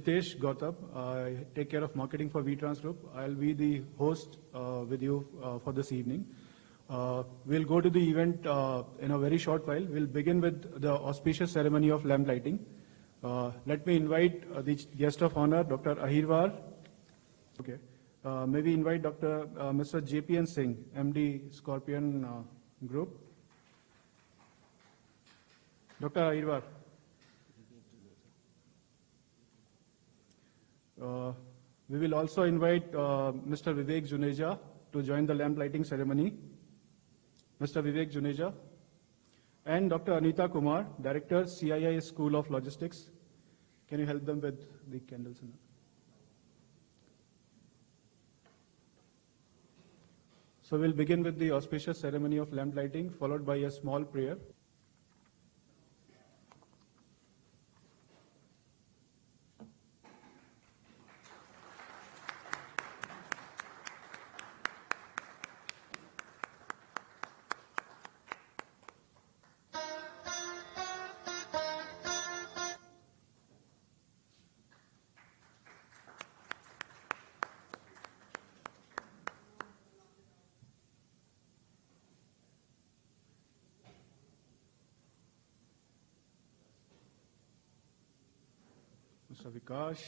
Jitesh Gautam. I take care of marketing for 𝑉𝒏𝒅𝒂'𝒔 Group. I'll be the host with you for this evening. We'll go to the event in a very short while. We'll begin with the auspicious ceremony of lamp lighting. Let me invite the guest of honor, Dr. 𝒂'𝒔. Okay. May we invite Dr. Mr. J.P.N. Singh, MD, Scorpion Group. Dr. 𝒂'𝒔. We will also invite Mr. Vivek Juneja to join the lamp lighting ceremony. Mr. Vivek Juneja. And Dr. Anita Kumar, Director, CII School of Logistics. Can you help them with the candles? So we'll begin with the auspicious ceremony of lamp lighting, followed by a small prayer. Mr. Vikash.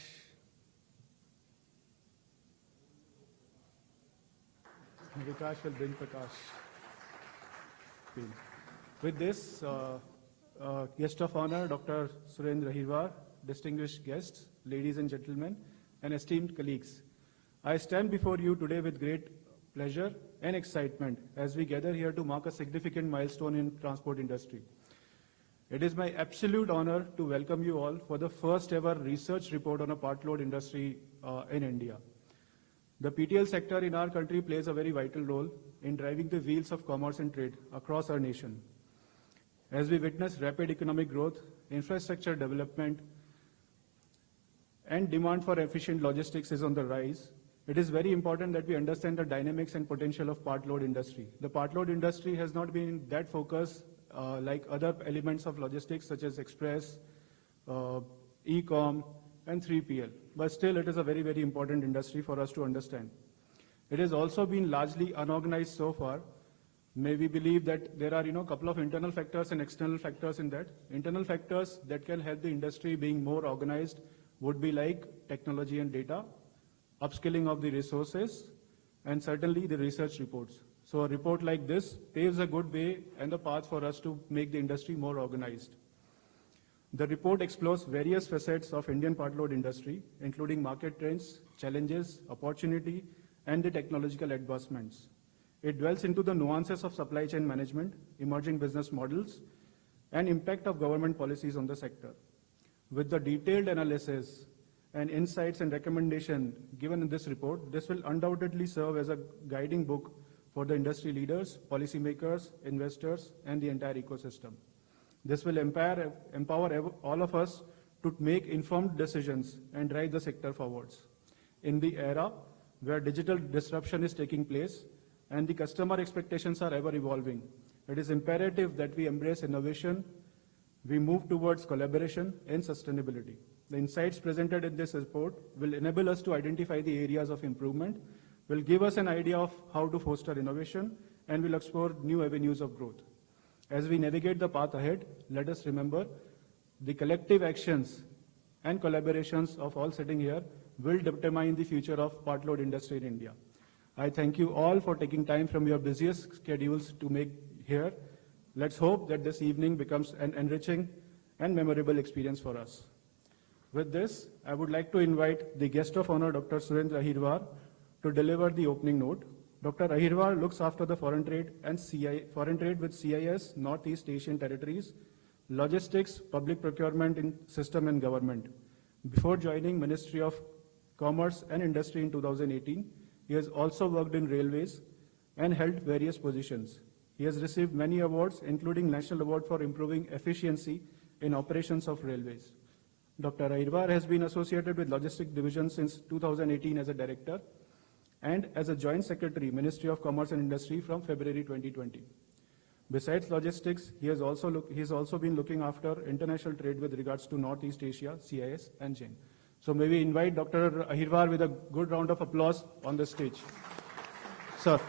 Vikash will bring Prakash. With this, guest of honor, Dr. Surendra Hirwar, distinguished guests, ladies and gentlemen, and esteemed colleagues. I stand before you today with great pleasure and excitement as we gather here to mark a significant milestone in transport industry. It is my absolute honor to welcome you all for the first ever research report on a part load industry in India. The PTL sector in our country plays a very vital role in driving the wheels of commerce and trade across our nation. As we witness rapid economic growth, infrastructure development, and demand for efficient logistics is on the rise, it is very important that we understand the dynamics and potential of part load industry. The part load industry has not been that focused like other elements of logistics such as express, e-com, and 3PL. But still, it is a very, very important industry for us to understand. It has also been largely unorganized so far. May we believe that there are, a couple of internal factors and external factors in that. Internal factors that can help the industry being more organized would be like technology and data, upskilling of the resources, and certainly the research reports. So a report like this paves a good way and the path for us to make the industry more organized. The report explores various facets of Indian part load industry, including market trends, challenges, opportunity, and the technological advancements. It dwells into the nuances of supply chain management, emerging business models, and impact of government policies on the sector. With the detailed analysis and insights and recommendation given in this report, this will undoubtedly serve as a guiding book for the industry leaders, policymakers, investors, and the entire ecosystem. This will empower all of us to make informed decisions and drive the sector forwards. In the era where digital disruption is taking place and the customer expectations are ever evolving, it is imperative that we embrace innovation, we move towards collaboration and sustainability. The insights presented in this report will enable us to identify the areas of improvement, will give us an idea of how to foster innovation, and will explore new avenues of growth. As we navigate the path ahead, let us remember the collective actions and collaborations of all sitting here will determine the future of part load industry in India. I thank you all for taking time from your busiest schedules to make here. Let's hope that this evening becomes an enriching and memorable experience for us. With this, I would like to invite the guest of honor, Dr. Surendra Hirwar, to deliver the opening note. Dr. 𝒂'𝒔 looks after the foreign trade with CIS, Northeast Asian territories, logistics, public procurement in system and government. Before joining Ministry of Commerce and Industry in 2018, he has also worked in railways and held various positions. He has received many awards, including National Award for improving efficiency in operations of railways. Dr. 𝒂'𝒔 has been associated with Logistics Division since 2018 as a director and as a Joint Secretary, Ministry of Commerce and Industry from February 2020. Besides logistics, he has also been looking after international trade with regards to Northeast Asia, CIS, and GEN. So may we invite Dr. Ahirwar with a good round of applause on the stage. Sir.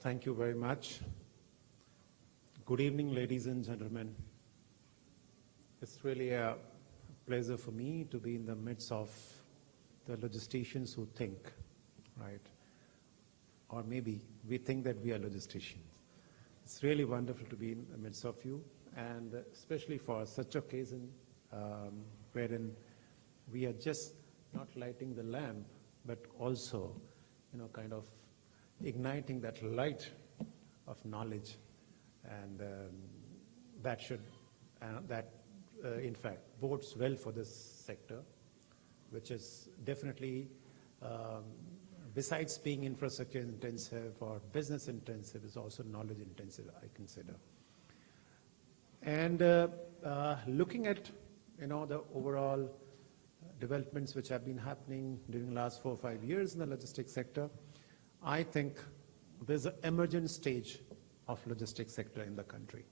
Thank you very much. Good evening, ladies and gentlemen. It's really a pleasure for me to be in the midst of the logisticians who think, right? Or maybe we think that we are logisticians. It's really wonderful to be in the midst of you, and especially for such occasion wherein we are just not lighting the lamp, but also, kind of igniting that light of knowledge, and that should, in fact, bodes well for this sector, which is definitely, besides being infrastructure intensive or business intensive, is also knowledge intensive, I consider. And looking at, the overall developments which have been happening during the last 4 or 5 years in the logistics sector, I think there's an emergent stage of logistics sector in the country.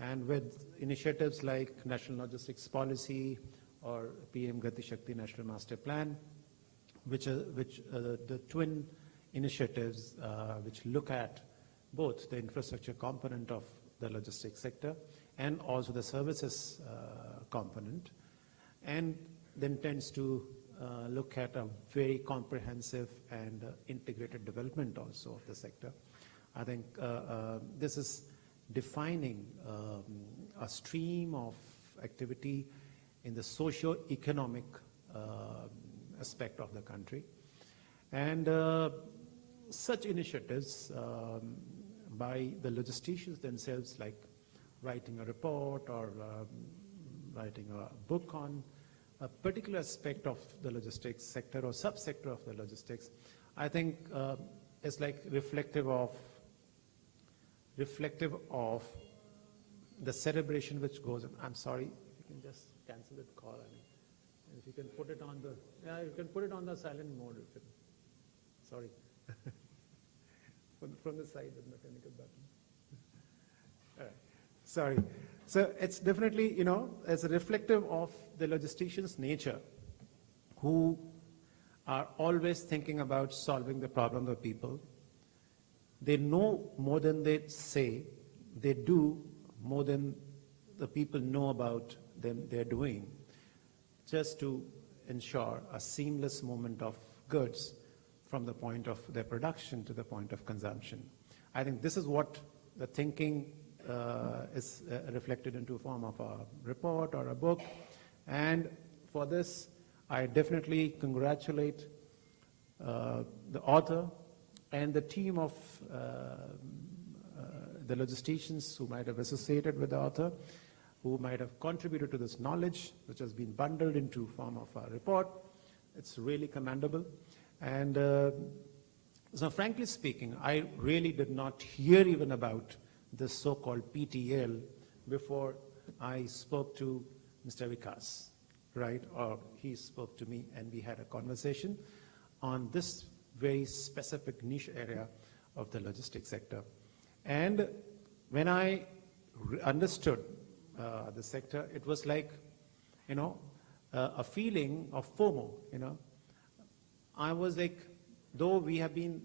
And with initiatives like National Logistics Policy or 𝑃𝒔 National Master Plan, which the twin initiatives which look at both the infrastructure component of the logistics sector and also the services component, and then tends to look at a very comprehensive and integrated development also of the sector. I think this is defining a stream of activity in the socio-economic aspect of the country. And such initiatives by the logisticians themselves, like writing a report or writing a book on a particular aspect of the logistics sector or subsector of the logistics, I think is like reflective of the celebration which goes on. I'm sorry, if you can just cancel that call. If you can put it on the silent mode. Sorry. from the side with mechanical button. All right. Sorry. So it's definitely, as a reflective of the logistician's nature, who are always thinking about solving the problem of people. They know more than they say. They do more than the people know about them they're doing, just to ensure a seamless movement of goods from the point of their production to the point of consumption. I think this is what the thinking is reflected into a form of a report or a book. And for this, I definitely congratulate the author and the team of the logisticians who might have associated with the author, who might have contributed to this knowledge, which has been bundled into form of a report. It's really commendable. And so frankly speaking, I really did not hear even about this so-called PTL before I spoke to Mr. Vikas, right? Or he spoke to me and we had a conversation on this very specific niche area of the logistics sector. And when I understood the sector, it was like, a feeling of FOMO, I was like, though we have been,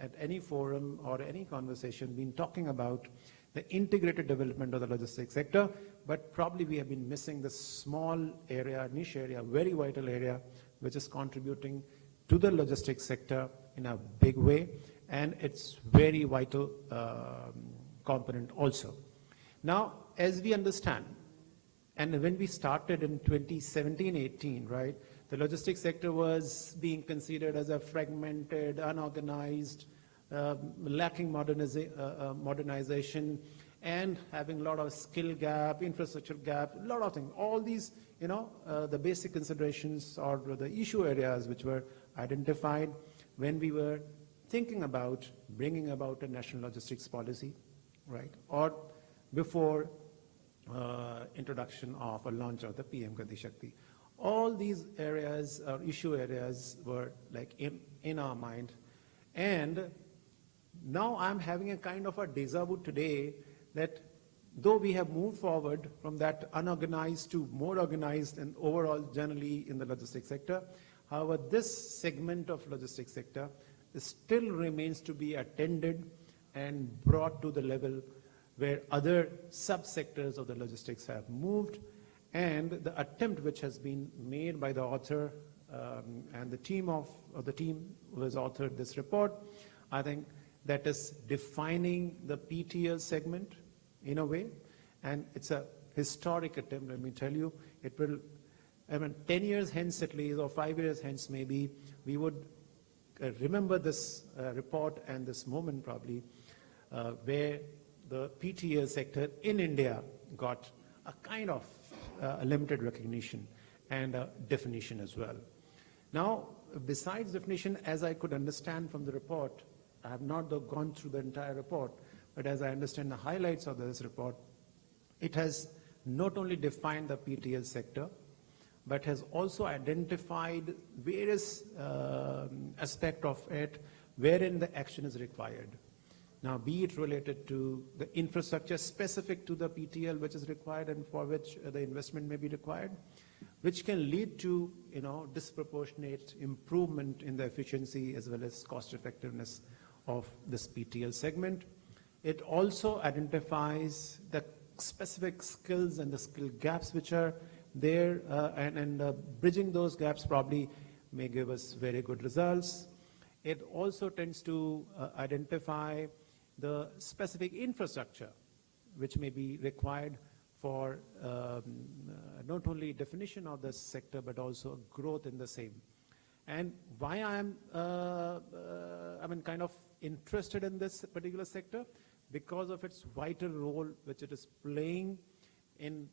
at any forum or any conversation, been talking about the integrated development of the logistics sector, but probably we have been missing the small area, niche area, very vital area, which is contributing to the logistics sector in a big way, and it's very vital component also. Now, as we understand, and when we started in 2017-18, right, the logistics sector was being considered as a fragmented, unorganized, lacking modernization, and having a lot of skill gap, infrastructure gap, a lot of things. All these, the basic considerations or the issue areas which were identified when we were thinking about bringing about a national logistics policy, right, or before introduction of a launch of the 𝑃𝒔. All these areas or issue areas were like in our mind. And now I'm having a kind of a déjà vu today that though we have moved forward from that unorganized to more organized and overall generally in the logistics sector, however, this segment of logistics sector still remains to be attended and brought to the level where other subsectors of the logistics have moved, and the attempt which has been made by the author and the team who has authored this report, I think that is defining the PTL segment in a way, and it's a historic attempt, let me tell you. It will, 10 years hence at least, or 5 years hence maybe, we would remember this report and this moment probably where the PTL sector in India got a kind of a limited recognition and a definition as well. Now, besides definition, as I could understand from the report, I have not gone through the entire report, but as I understand the highlights of this report, it has not only defined the PTL sector, but has also identified various aspects of it wherein the action is required. Now, be it related to the infrastructure specific to the PTL which is required and for which the investment may be required, which can lead to, disproportionate improvement in the efficiency as well as cost effectiveness of this PTL segment. It also identifies the specific skills and the skill gaps which are there, and bridging those gaps probably may give us very good results. It also tends to identify the specific infrastructure which may be required for not only definition of the sector but also growth in the same. And why I am kind of interested in this particular sector, because of its vital role which it is playing in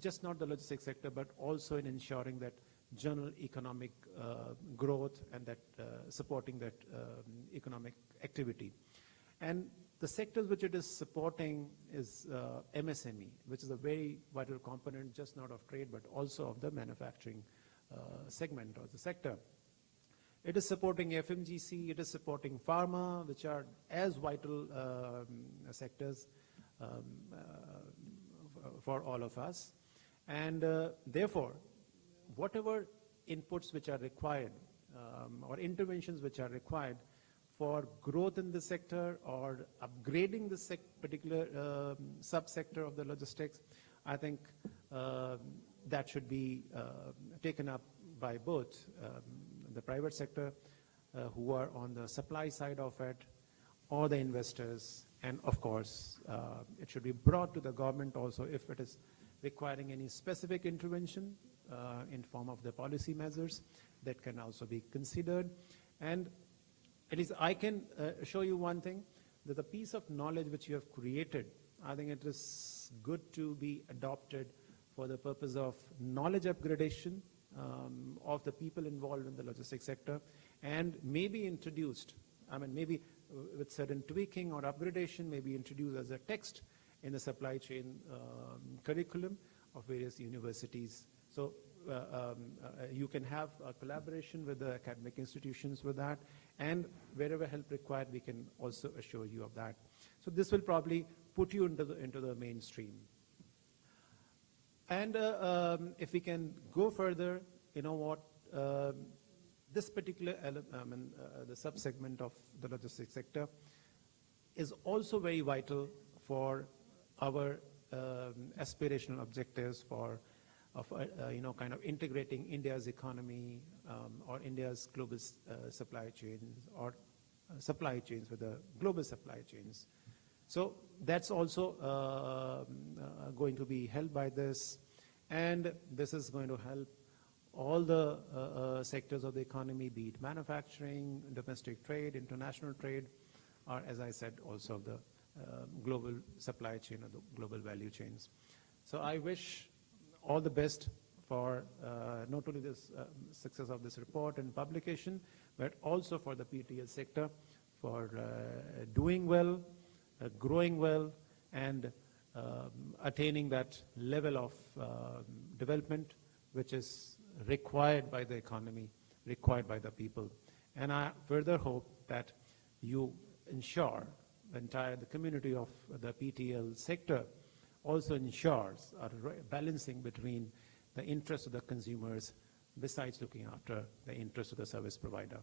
just not the logistics sector but also in ensuring that general economic growth and that supporting that economic activity. And the sectors which it is supporting is MSME, which is a very vital component just not of trade but also of the manufacturing segment or the sector. It is supporting FMGC, it is supporting pharma, which are as vital sectors for all of us. And therefore, whatever inputs which are required or interventions which are required for growth in the sector or upgrading the particular subsector of the logistics, I think that should be taken up by both the private sector who are on the supply side of it, or the investors, and of course it should be brought to the government also if it is requiring any specific intervention in form of the policy measures that can also be considered. And at least I can show you one thing, that the piece of knowledge which you have created, I think it is good to be adopted for the purpose of knowledge upgradation of the people involved in the logistics sector, and maybe introduced, maybe with certain tweaking or upgradation, maybe introduced as a text in the supply chain curriculum of various universities. So you can have a collaboration with the academic institutions with that, and wherever help required, we can also assure you of that. So this will probably put you into the mainstream. And if we can go further, this particular the subsegment of the logistics sector is also very vital for our aspirational objectives of kind of integrating India's economy or India's global supply chains or supply chains with the global supply chains. So that's also going to be helped by this, and this is going to help all the sectors of the economy, be it manufacturing, domestic trade, international trade, or as I said, also the global supply chain or the global value chains. So I wish all the best for not only this success of this report and publication, but also for the PTL sector for doing well, growing well, and attaining that level of development which is required by the economy, required by the people. And I further hope that you ensure the community of the PTL sector also ensures a balancing between the interests of the consumers besides looking after the interests of the service provider.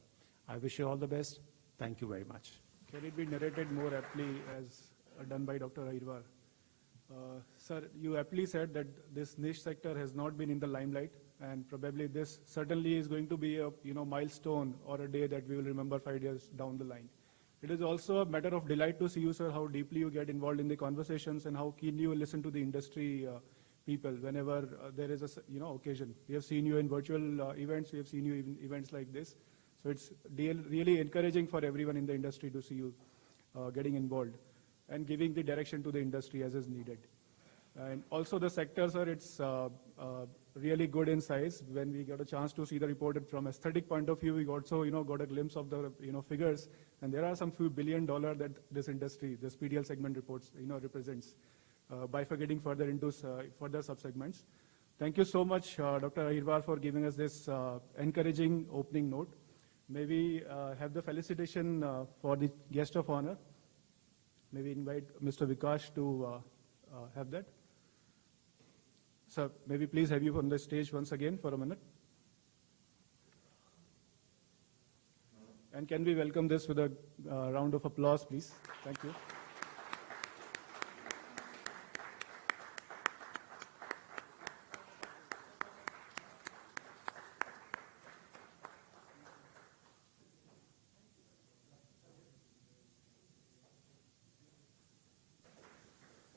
I wish you all the best. Thank you very much. Can it be narrated more aptly as done by Dr. 𝑰𝒏𝒂𝒔? Sir, you aptly said that this niche sector has not been in the limelight, and probably this certainly is going to be a milestone or a day that we will remember 5 years down the line. It is also a matter of delight to see you, sir, how deeply you get involved in the conversations and how keenly you listen to the industry people whenever there is a occasion. We have seen you in virtual events, we have seen you in events like this. So it's really encouraging for everyone in the industry to see you getting involved and giving the direction to the industry as is needed. And also the sector, sir, it's really good in size. When we got a chance to see the report from aesthetic point of view, we also got a glimpse of the figures, and there are some few $1 billion that this industry, this PDL segment reports, represents, bifurcating further into further subsegments. Thank you so much, Dr. 𝒰𝒏𝒂𝒔, for giving us this encouraging opening note. May we have the felicitation for the guest of honor. May we invite Mr. Vikash to have that. Sir, may we please have you on the stage once again for a minute? And can we welcome this with a round of applause, please? Thank you.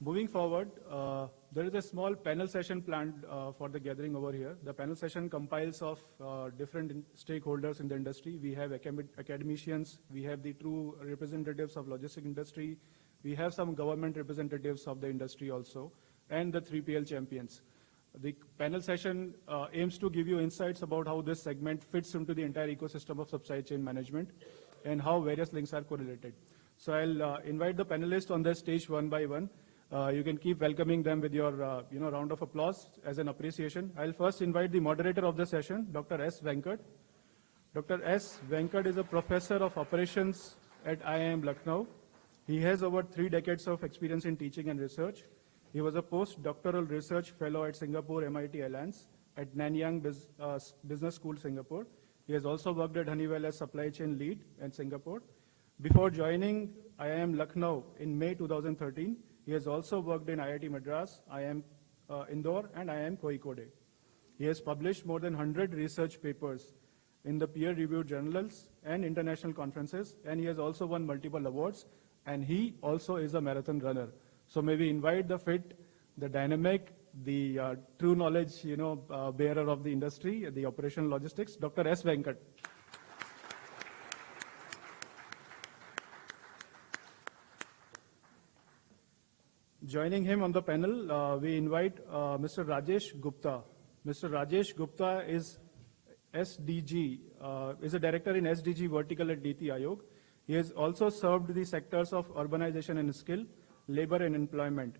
Moving forward, there is a small panel session planned for the gathering over here. The panel session compiles of different stakeholders in the industry. We have academicians, we have the true representatives of logistic industry, we have some government representatives of the industry also, and the 3PL champions. The panel session aims to give you insights about how this segment fits into the entire ecosystem of supply chain management and how various links are correlated. So I'll invite the panelists on the stage one by one. You can keep welcoming them with your round of applause as an appreciation. I'll first invite the moderator of the session, Dr. S. Venkat. Dr. S. Venkat is a professor of operations at IIM Lucknow. He has over 3 decades of experience in teaching and research. He was a postdoctoral research fellow at Singapore MIT Alliance at Nanyang Business School, Singapore. He has also worked at Honeywell as supply chain lead in Singapore. Before joining IIM Lucknow in May 2013, he has also worked in IIT Madras, IIM Indore, and IIM Kozhikode. He has published more than 100 research papers in the peer-reviewed journals and international conferences, and he has also won multiple awards, and he also is a marathon runner. So may we invite the fit, the dynamic, the true knowledge, bearer of the industry, the operational logistics, Dr. S. Venkat. Joining him on the panel, we invite Mr. Rajesh Gupta. Mr. Rajesh Gupta is SDG, is a director in SDG vertical at NITI Aayog. He has also served the sectors of urbanization and skill, labor and employment.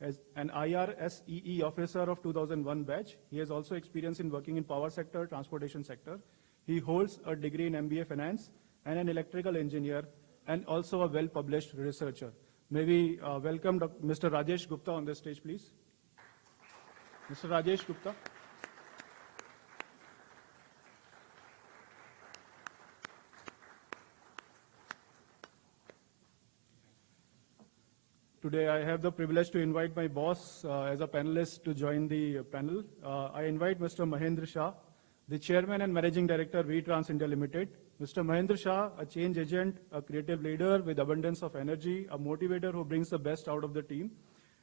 As an IRSEE officer of 2001 batch, he has also experience in working in power sector, transportation sector. He holds a degree in MBA finance and an electrical engineer, and also a well-published researcher. May we welcome Mr. Rajesh Gupta on the stage, please. Mr. Rajesh Gupta. Today I have the privilege to invite my boss as a panelist to join the panel. I invite Mr. Mahendra Shah, the Chairman and Managing Director, 𝑉trans India Limited. Mr. Mahendra Shah, a change agent, a creative leader with abundance of energy, a motivator who brings the best out of the team,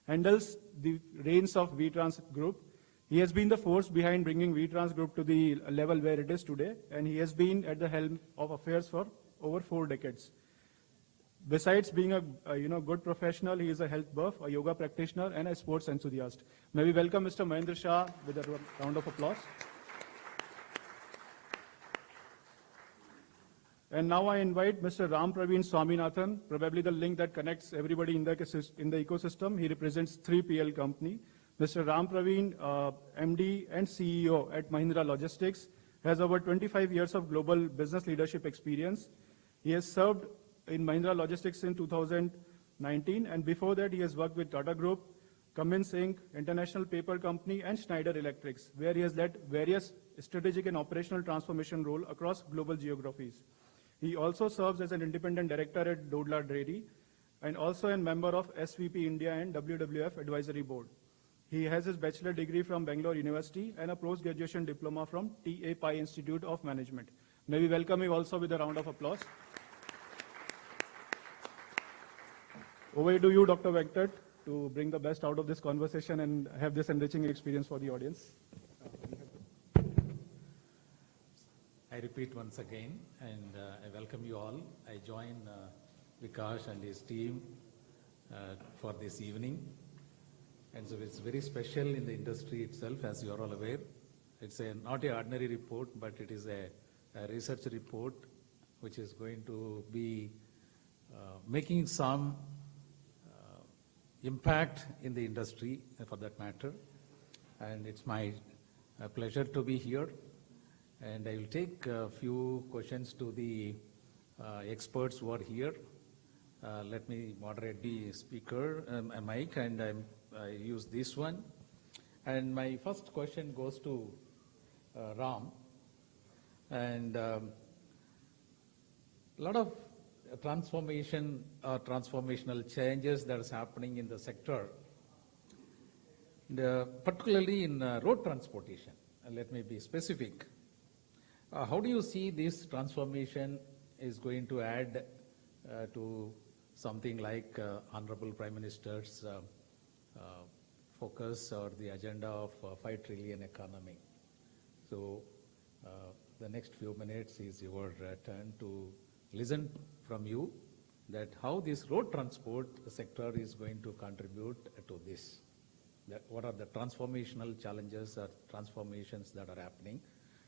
handles the reins of 𝑉trans Group. He has been the force behind bringing 𝑉trans Group to the level where it is today, and he has been at the helm of affairs for over 4 decades. Besides being a good professional, he is a health buff, a yoga practitioner, and a sports enthusiast. May we welcome Mr. Mahendra Shah with a round of applause. And now I invite Mr. Ram Praveen Swaminathan, probably the link that connects everybody in the ecosystem. He represents 3PL company. Mr. Ram Praveen, MD and CEO at Mahindra Logistics, has over 25 years of global business leadership experience. He has served in Mahindra Logistics in 2019, and before that he has worked with Tata Group, Cummins Inc., International Paper Company, and Schneider Electrics, where he has led various strategic and operational transformation roles across global geographies. He also serves as an independent director at Dodla Dairy and also a member of SVP India and WWF Advisory Board. He has his bachelor degree from Bangalore University and a post-graduation diploma from 𝑇𝒂𝒑 Institute of Management. May we welcome him also with a round of applause. Over to you, Dr. Venkat, to bring the best out of this conversation and have this enriching experience for the audience. I repeat once again, and I welcome you all. I join Vikas and his team for this evening. And so it's very special in the industry itself, as you are all aware. It's not an ordinary report, but it is a research report which is going to be making some impact in the industry, for that matter. And it's my pleasure to be here. And I will take a few questions to the experts who are here. Let me moderate the speaker mic, and I use this one. And my first question goes to Ram. And a lot of transformation or transformational changes that is happening in the sector, particularly in road transportation. Let me be specific. How do you see this transformation is going to add to something like Honorable Prime Minister's focus or the agenda of 5 trillion economy? So the next few minutes is your turn to listen from you that how this road transport sector is going to contribute to this. What are the transformational challenges or transformations that are happening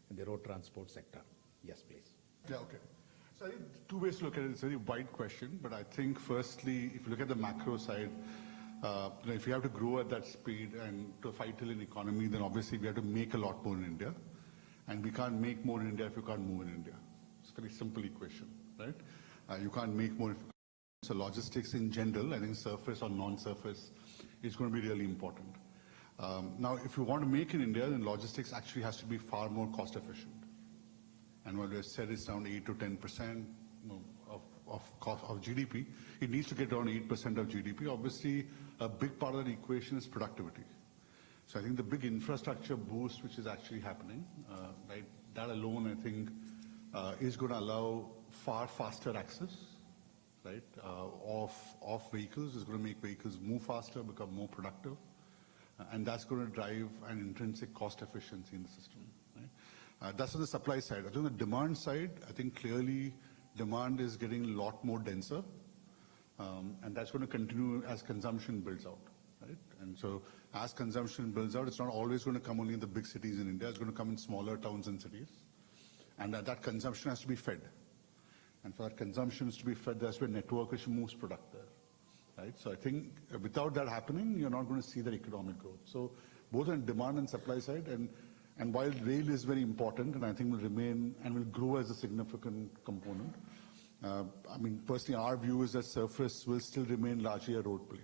in the road transport sector? Yes, please. Yeah, okay. So I think two ways to look at it. It's a very wide question, but I think firstly, if you look at the macro side, if you have to grow at that speed and to a 5 trillion economy, then obviously we have to make a lot more in India. And we can't make more in India if you can't move in India. It's a very simple equation, right? You can't make more if you can't. So logistics in general, I think surface or non-surface, is going to be really important. Now, if you want to make in India, then logistics actually has to be far more cost efficient. And what we have said is around 8 to 10% of GDP. It needs to get around 8% of GDP. Obviously, a big part of the equation is productivity. So I think the big infrastructure boost which is actually happening, right, that alone I think is going to allow far faster access, right, of vehicles. Is going to make vehicles move faster, become more productive. And that's going to drive an intrinsic cost efficiency in the system. Right? That's on the supply side. I think on the demand side, I think clearly demand is getting a lot more denser, and that's going to continue as consumption builds out. Right? And so as consumption builds out, it's not always going to come only in the big cities in India. It's going to come in smaller towns and cities, and that consumption has to be fed. And for that consumption to be fed, there has to be a network which moves product there. Right? So I think without that happening, you're not going to see that economic growth. So both on demand and supply side, and while rail is very important, and I think will remain and will grow as a significant component, I mean, personally, our view is that surface will still remain largely a road play.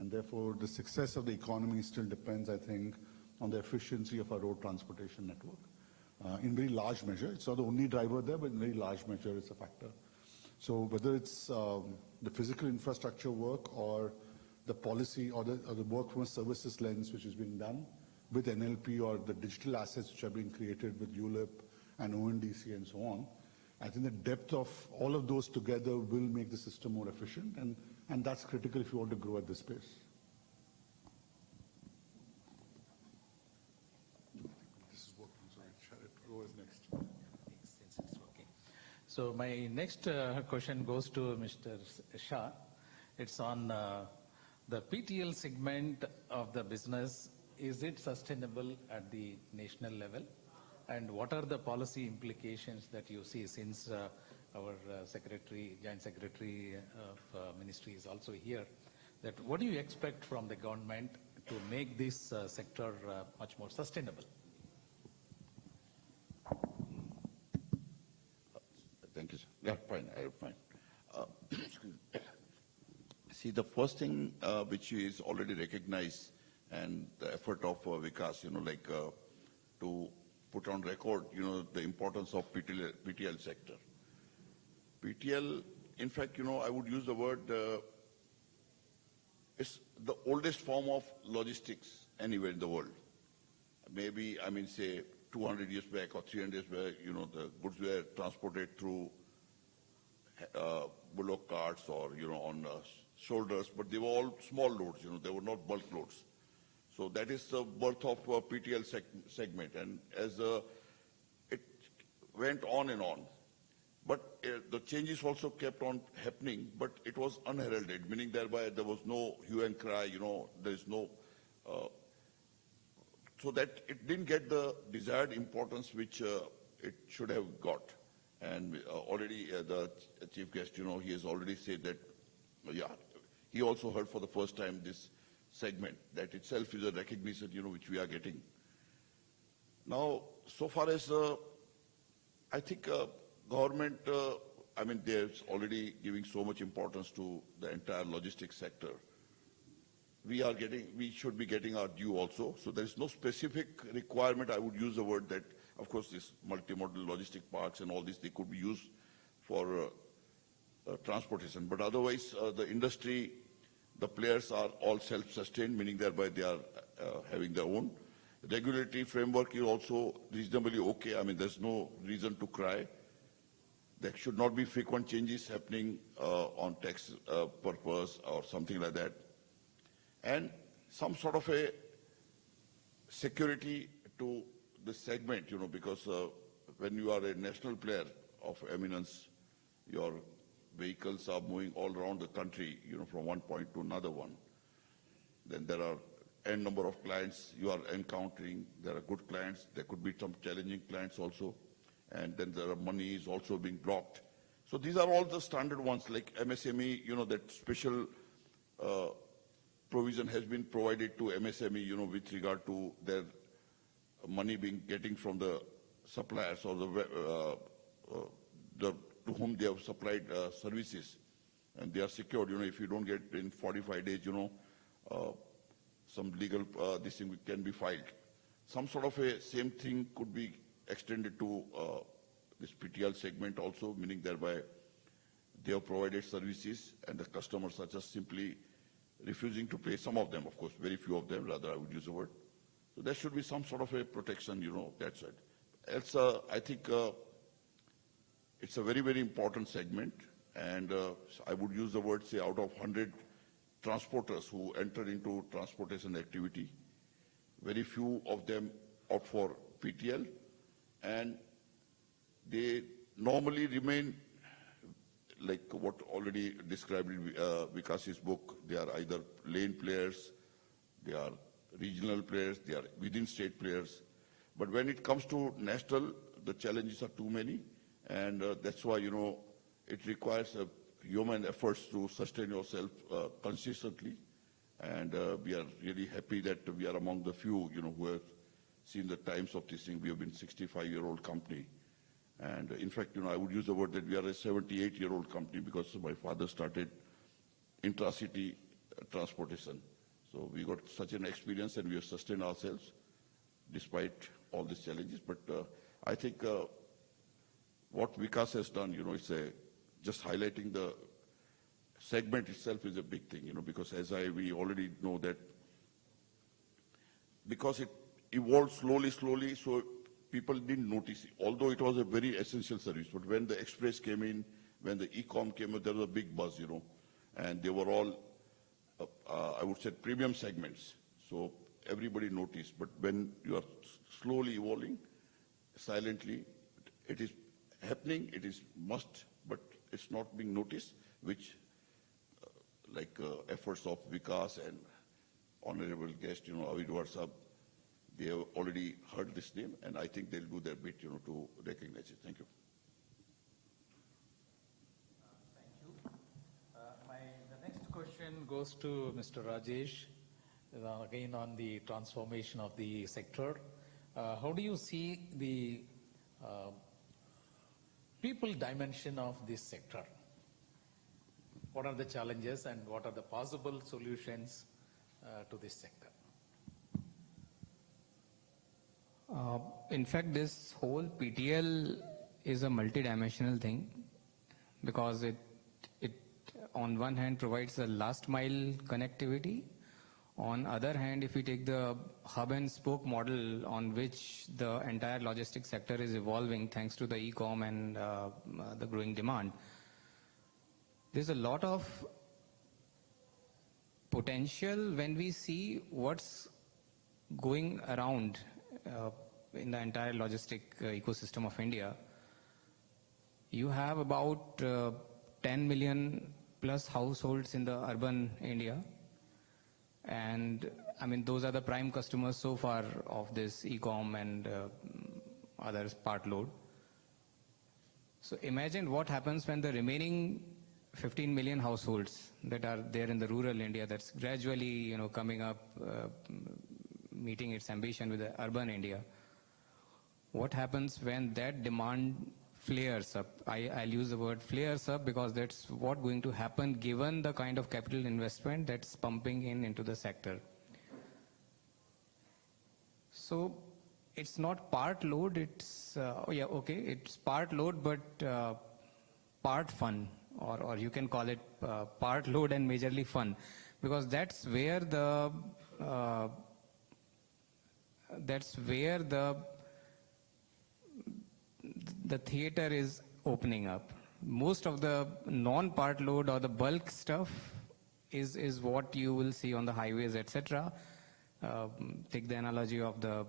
And therefore, the success of the economy still depends, I think, on the efficiency of our road transportation network. In very large measure, it's not the only driver there, but in very large measure, it's a factor. So whether it's the physical infrastructure work or the policy or the work from a services lens which is being done with NLP or the digital assets which are being created with ULIP and ONDC and so on, I think the depth of all of those together will make the system more efficient, and that's critical if you want to grow at this pace. This is working, so shall it go as next? Since it's working. So my next question goes to Mr. Shah. It's on the PTL segment of the business. Is it sustainable at the national level? And what are the policy implications that you see, since our Joint Secretary of Ministry is also here, that what do you expect from the government to make this sector much more sustainable? Thank you, sir. Yeah, fine, fine. See, the first thing which is already recognized and the effort of Vikas, to put on record, the importance of PTL sector. PTL, in fact, I would use the word, it's the oldest form of logistics anywhere in the world. Maybe, say 200 years back or 300 years back, the goods were transported through bullock carts or, on shoulders, but they were all small loads, they were not bulk loads. So that is the birth of PTL segment, and as it went on and on. But the changes also kept on happening, but it was unheralded, meaning thereby there was no hue and cry, there is no, so that it didn't get the desired importance which it should have got. And already the chief guest, he has already said that, he also heard for the first time this segment, that itself is a recognition, which we are getting. Now, so far as, I think government, they're already giving so much importance to the entire logistics sector. We should be getting our due also. So there is no specific requirement. I would use the word that, of course, this multimodal logistic parks and all this, they could be used for transportation. But otherwise, the industry, the players are all self-sustained, meaning thereby they are having their own. Regulatory framework is also reasonably okay. There's no reason to cry. There should not be frequent changes happening on tax purpose or something like that. And some sort of a security to the segment, because when you are a national player of eminence, your vehicles are moving all around the country, from one point to another one. Then there are n number of clients you are encountering. There are good clients. There could be some challenging clients also. And then there are money is also being blocked. So these are all the standard ones, like MSME, that special provision has been provided to MSME, with regard to their money getting from the suppliers or to whom they have supplied services, and they are secured. If you don't get in 45 days, some legal this thing can be filed. Some sort of a same thing could be extended to this PTL segment also, meaning thereby they have provided services and the customers are just simply refusing to pay. Some of them, of course, very few of them, rather I would use the word. So there should be some sort of a protection, that side. Else, I think it's a very, very important segment, and I would use the word, say, out of 100 transporters who enter into transportation activity, very few of them opt for PTL, and they normally remain like what already described in Vikas's book. They are either lane players, they are regional players, they are within state players. But when it comes to national, the challenges are too many, and that's why, it requires human efforts to sustain yourself consistently. And we are really happy that we are among the few, who have seen the times of this thing. We have been 65-year-old company. And in fact, I would use the word that we are a 78-year-old company, because my father started intra-city transportation. So we got such an experience, and we have sustained ourselves despite all these challenges. But I think what Vikas has done, it's just highlighting the segment itself is a big thing, because we already know that because it evolved slowly, so people didn't notice it, although it was a very essential service. But when the express came in, when the e-com came in, there was a big buzz, and they were all, I would say, premium segments. So everybody noticed. But when you are slowly evolving, silently, it is happening, it is must, but it's not being noticed, which efforts of Vikas and honorable guest, 𝑰𝒏𝒅𝒂'𝒔, they have already heard this name, and I think they'll do their bit, to recognize it. Thank you. Thank you. The next question goes to Mr. Rajesh, again on the transformation of the sector. How do you see the people dimension of this sector? what are the challenges and what are the possible solutions to this sector? In fact, this whole PTL is a multidimensional thing because it on one hand provides a last mile connectivity. On other hand, if we take the hub and spoke model on which the entire logistics sector is evolving thanks to the e-com and the growing demand, there's a lot of potential when we see what's going around in the entire logistic ecosystem of India. You have about 10 million plus households in the urban India. And I mean, those are the prime customers so far of this e-com and others part load. So imagine what happens when the remaining 15 million households that are there in the rural India that's gradually, coming up, meeting its ambition with the urban India. What happens when that demand flares up? I'll use the word flares up because that's what going to happen given the kind of capital investment that's pumping into the sector. So it's not part load, it's, it's part load but part fun, or you can call it part load and majorly fun, because that's where the theater is opening up. Most of the non-part load or the bulk stuff is what you will see on the highways, etc. Take the analogy of the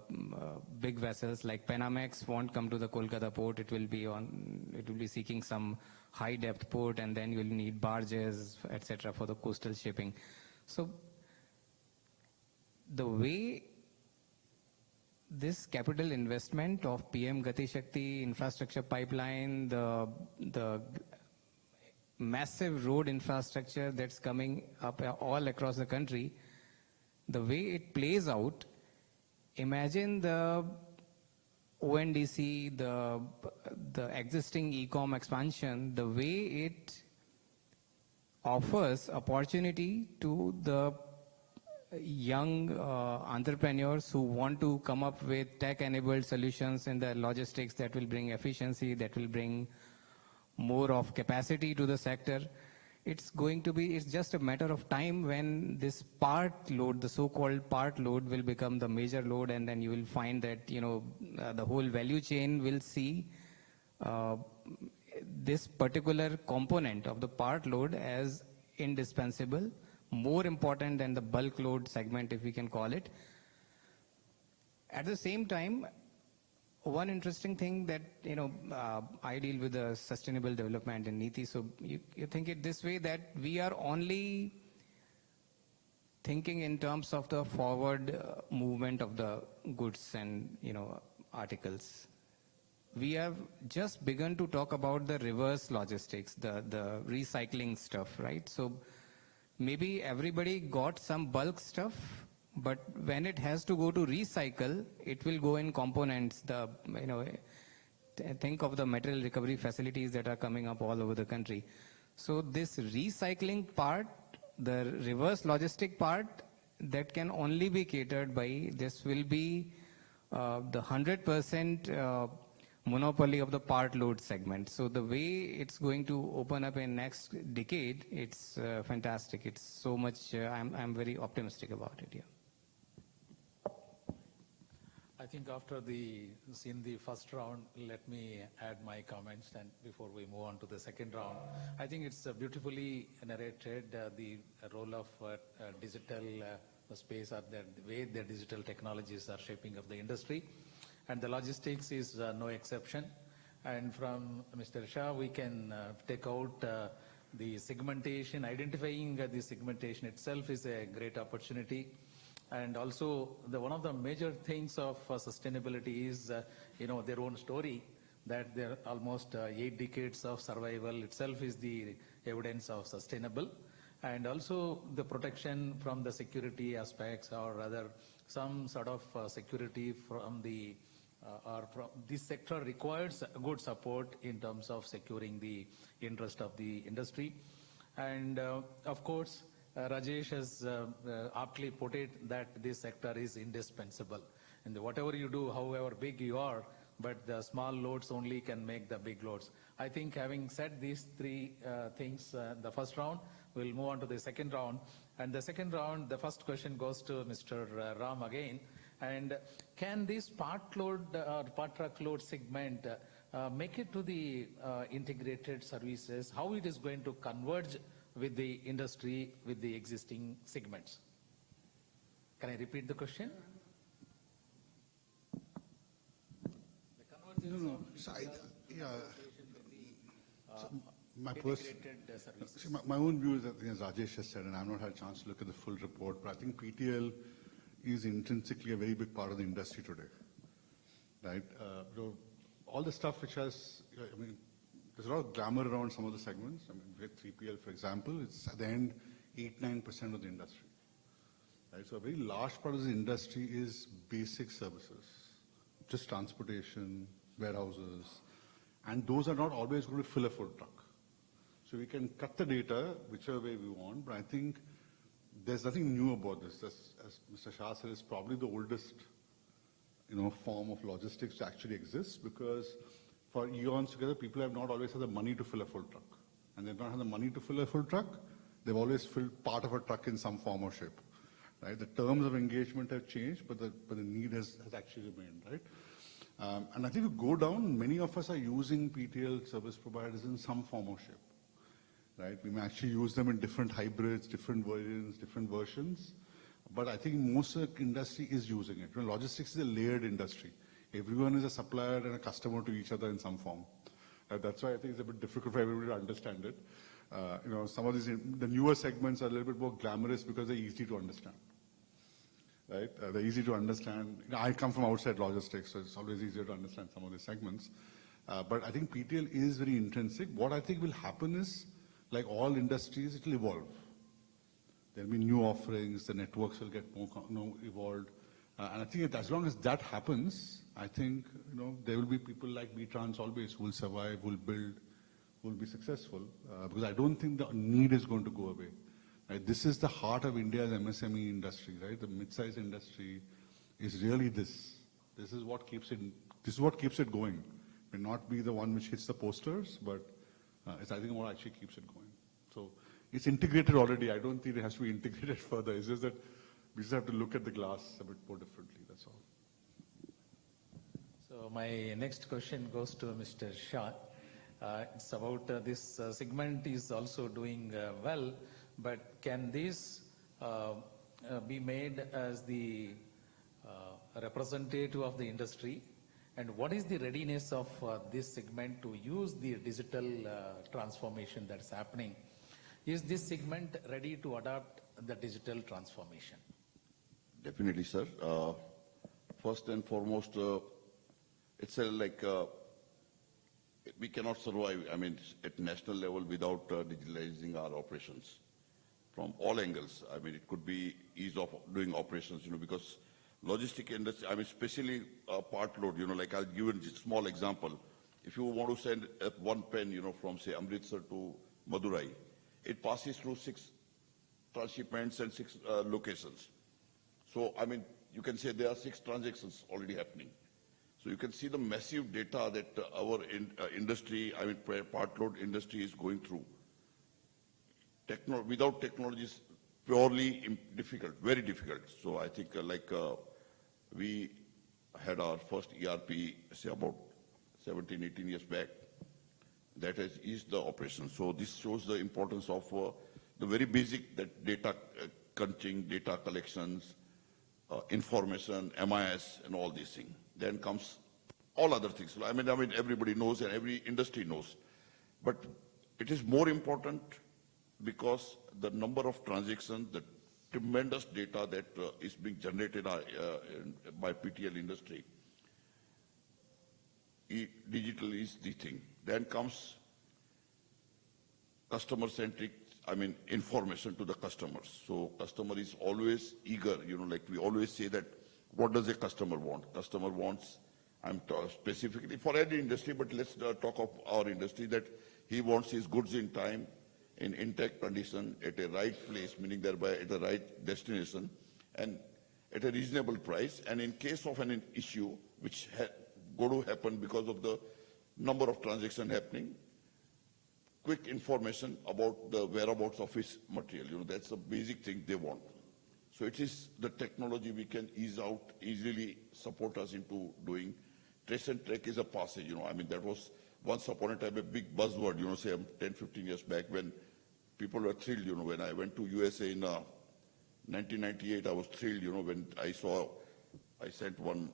big vessels like Panamax won't come to the Kolkata port. It will be seeking some high depth port, and then you will need barges, etc. for the coastal shipping. So the way this capital investment of PM Gati Shakti infrastructure pipeline, the massive road infrastructure that's coming up all across the country, the way it plays out, imagine the ONDC, the existing e-com expansion, the way it offers opportunity to the young entrepreneurs who want to come up with tech-enabled solutions in the logistics that will bring efficiency, that will bring more of capacity to the sector. It's just a matter of time when this part load, the so-called part load, will become the major load, and then you will find that, the whole value chain will see this particular component of the part load as indispensable, more important than the bulk load segment, if we can call it. At the same time, one interesting thing that, I deal with the sustainable development in NITI, so you think it this way, that we are only thinking in terms of the forward movement of the goods and, articles. We have just begun to talk about the reverse logistics, the recycling stuff, right? So maybe everybody got some bulk stuff, but when it has to go to recycle, it will go in components. Think of the material recovery facilities that are coming up all over the country. So this recycling part, the reverse logistic part, that can only be catered by, this will be the 100% monopoly of the part load segment. So the way it's going to open up in next decade, it's fantastic. It's so much, I'm very optimistic about it, yeah. I think after seeing the first round, let me add my comments, and before we move on to the second round. I think it's beautifully narrated the role of digital space, or the way the digital technologies are shaping up the industry. And the logistics is no exception. And from Mr. Shah, we can take out the segmentation. Identifying the segmentation itself is a great opportunity. And also, one of the major things of sustainability is, their own story, that there are almost 8 decades of survival itself is the evidence of sustainable. And also the protection from the security aspects, or rather some sort of security from the this sector requires good support in terms of securing the interest of the industry. And of course, Rajesh has aptly put it that this sector is indispensable. And whatever you do, however big you are, but the small loads only can make the big loads. I think having said these three things, the first round, we'll move on to the second round. And the second round, the first question goes to Mr. Ram again. And can this part load or part truck load segment make it to the integrated services? How it is going to converge with the industry, with the existing segments? Can I repeat the question? No. So my my own view is that, as Rajesh has said, and I've not had a chance to look at the full report, but I think PTL is intrinsically a very big part of the industry today, right? All the stuff which has, I mean, there's a lot of glamour around some of the segments. I mean, with 3PL, for example, it's at the end 8-9% of the industry, right? So a very large part of the industry is basic services, just transportation, warehouses, and those are not always going to fill a full truck. So we can cut the data whichever way we want, but I think there's nothing new about this. As Mr. Shah said, it's probably the oldest, form of logistics to actually exist, because for eons together, people have not always had the money to fill a full truck. And they've not had the money to fill a full truck, they've always filled part of a truck in some form or shape, right? The terms of engagement have changed, but the need has actually remained, right? And I think if you go down, many of us are using PTL service providers in some form or shape, right? We may actually use them in different hybrids, different variants, different versions, but I think most of the industry is using it. Logistics is a layered industry. Everyone is a supplier and a customer to each other in some form. That's why I think it's a bit difficult for everybody to understand it. Some of these, the newer segments are a little bit more glamorous because they're easy to understand, right? They're easy to understand. I come from outside logistics, so it's always easier to understand some of these segments. But I think PTL is very intrinsic. What I think will happen is, like all industries, it will evolve. There'll be new offerings, the networks will get more evolved. And I think as long as that happens, I think, there will be people like 𝒏𝒅𝒊𝒂'𝒔 always who will survive, will build, will be successful. Because I don't think the need is going to go away. Right? This is the heart of India's MSME industry, right? The mid-size industry is really this. This is what keeps it going. It may not be the one which hits the posters, but it's, I think, what actually keeps it going. So it's integrated already. I don't think it has to be integrated further. It's just that we just have to look at the glass a bit more differently, that's all. So my next question goes to Mr. Shah. It's about this segment is also doing well, but can this be made as the representative of the industry? And what is the readiness of this segment to use the digital transformation that's happening? Is this segment ready to adopt the digital transformation? Definitely, sir. First and foremost, it's we cannot survive, at national level without digitalizing our operations from all angles. It could be ease of doing operations, because logistic industry, especially part load, I'll give you a small example. If you want to send one pen, from say Amritsar to Madurai, it passes through 6 transshipments and 6 locations. So, you can say there are 6 transactions already happening. So you can see the massive data that our industry, part load industry is going through. Without technology is purely difficult, very difficult. So I think we had our first ERP, say about 17, 18 years back. That has eased the operation. So this shows the importance of the very basic, that data crunching, data collections, information, MIS, and all these things. Then comes all other things. Everybody knows and every industry knows. But it is more important because the number of transactions, the tremendous data that is being generated by PTL industry. Digital is the thing. Then comes customer-centric, information to the customers. So customer is always eager, we always say that, what does a customer want? Customer wants, specifically for any industry, but let's talk of our industry, that he wants his goods in time, in intact condition at a right place, meaning thereby at the right destination and at a reasonable price. And in case of an issue which going to happen because of the number of transactions happening, quick information about the whereabouts of his material. That's the basic thing they want. So it is the technology we can easily support us into doing. Trace and track is a passage, I mean, that was once upon a time a big buzzword, say 10, 15 years back when people were thrilled, when I went to USA in 1998, I was thrilled, when I sent one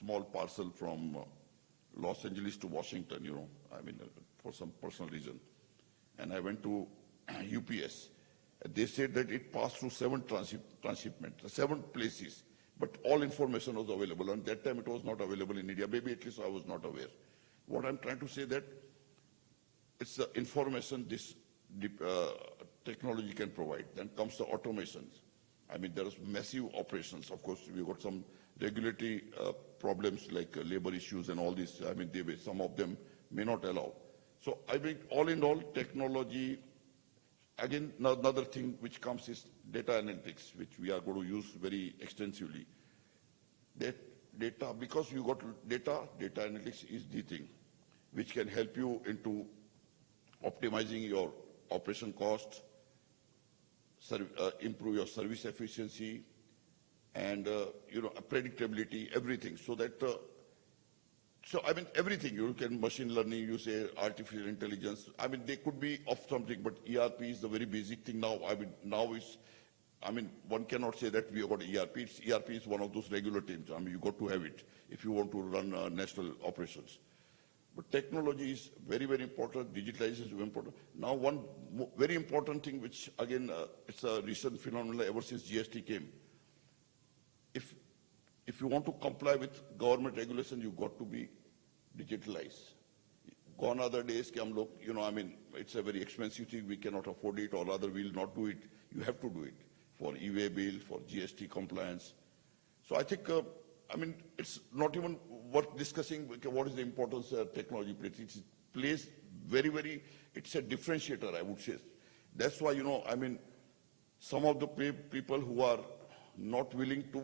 small parcel from Los Angeles to Washington, I mean, for some personal reason. And I went to UPS. They said that it passed through 7 transshipments, 7 places, but all information was available. And that time it was not available in India. Maybe at least I was not aware. What I'm trying to say that it's the information this technology can provide. Then comes the automations. I mean, there is massive operations. Of course, we've got some regulatory problems like labor issues and all this. I mean, some of them may not allow. So I think all in all, technology, again, another thing which comes is data analytics, which we are going to use very extensively. Data, because you got data analytics is the thing which can help you into optimizing your operation costs, improve your service efficiency, and predictability, everything. So that, I mean, everything. You can machine learning, you say artificial intelligence. I mean, they could be of something, but ERP is the very basic thing now. I mean, one cannot say that we have got ERP. ERP is one of those regular things. I mean, you got to have it if you want to run national operations. But technology is very, very important. Digitalization is very important. Now, one very important thing, which again, it's a recent phenomenon ever since GST came. If you want to comply with government regulation, you've got to be digitalized. Gone are the days, I mean, it's a very expensive thing. We cannot afford it, or rather, we'll not do it. You have to do it for e-way bill, for GST compliance. So I think, I mean, it's not even worth discussing what is the importance technology plays. It plays very, very, it's a differentiator, I would say. That's why, I mean, some of the people who are not willing to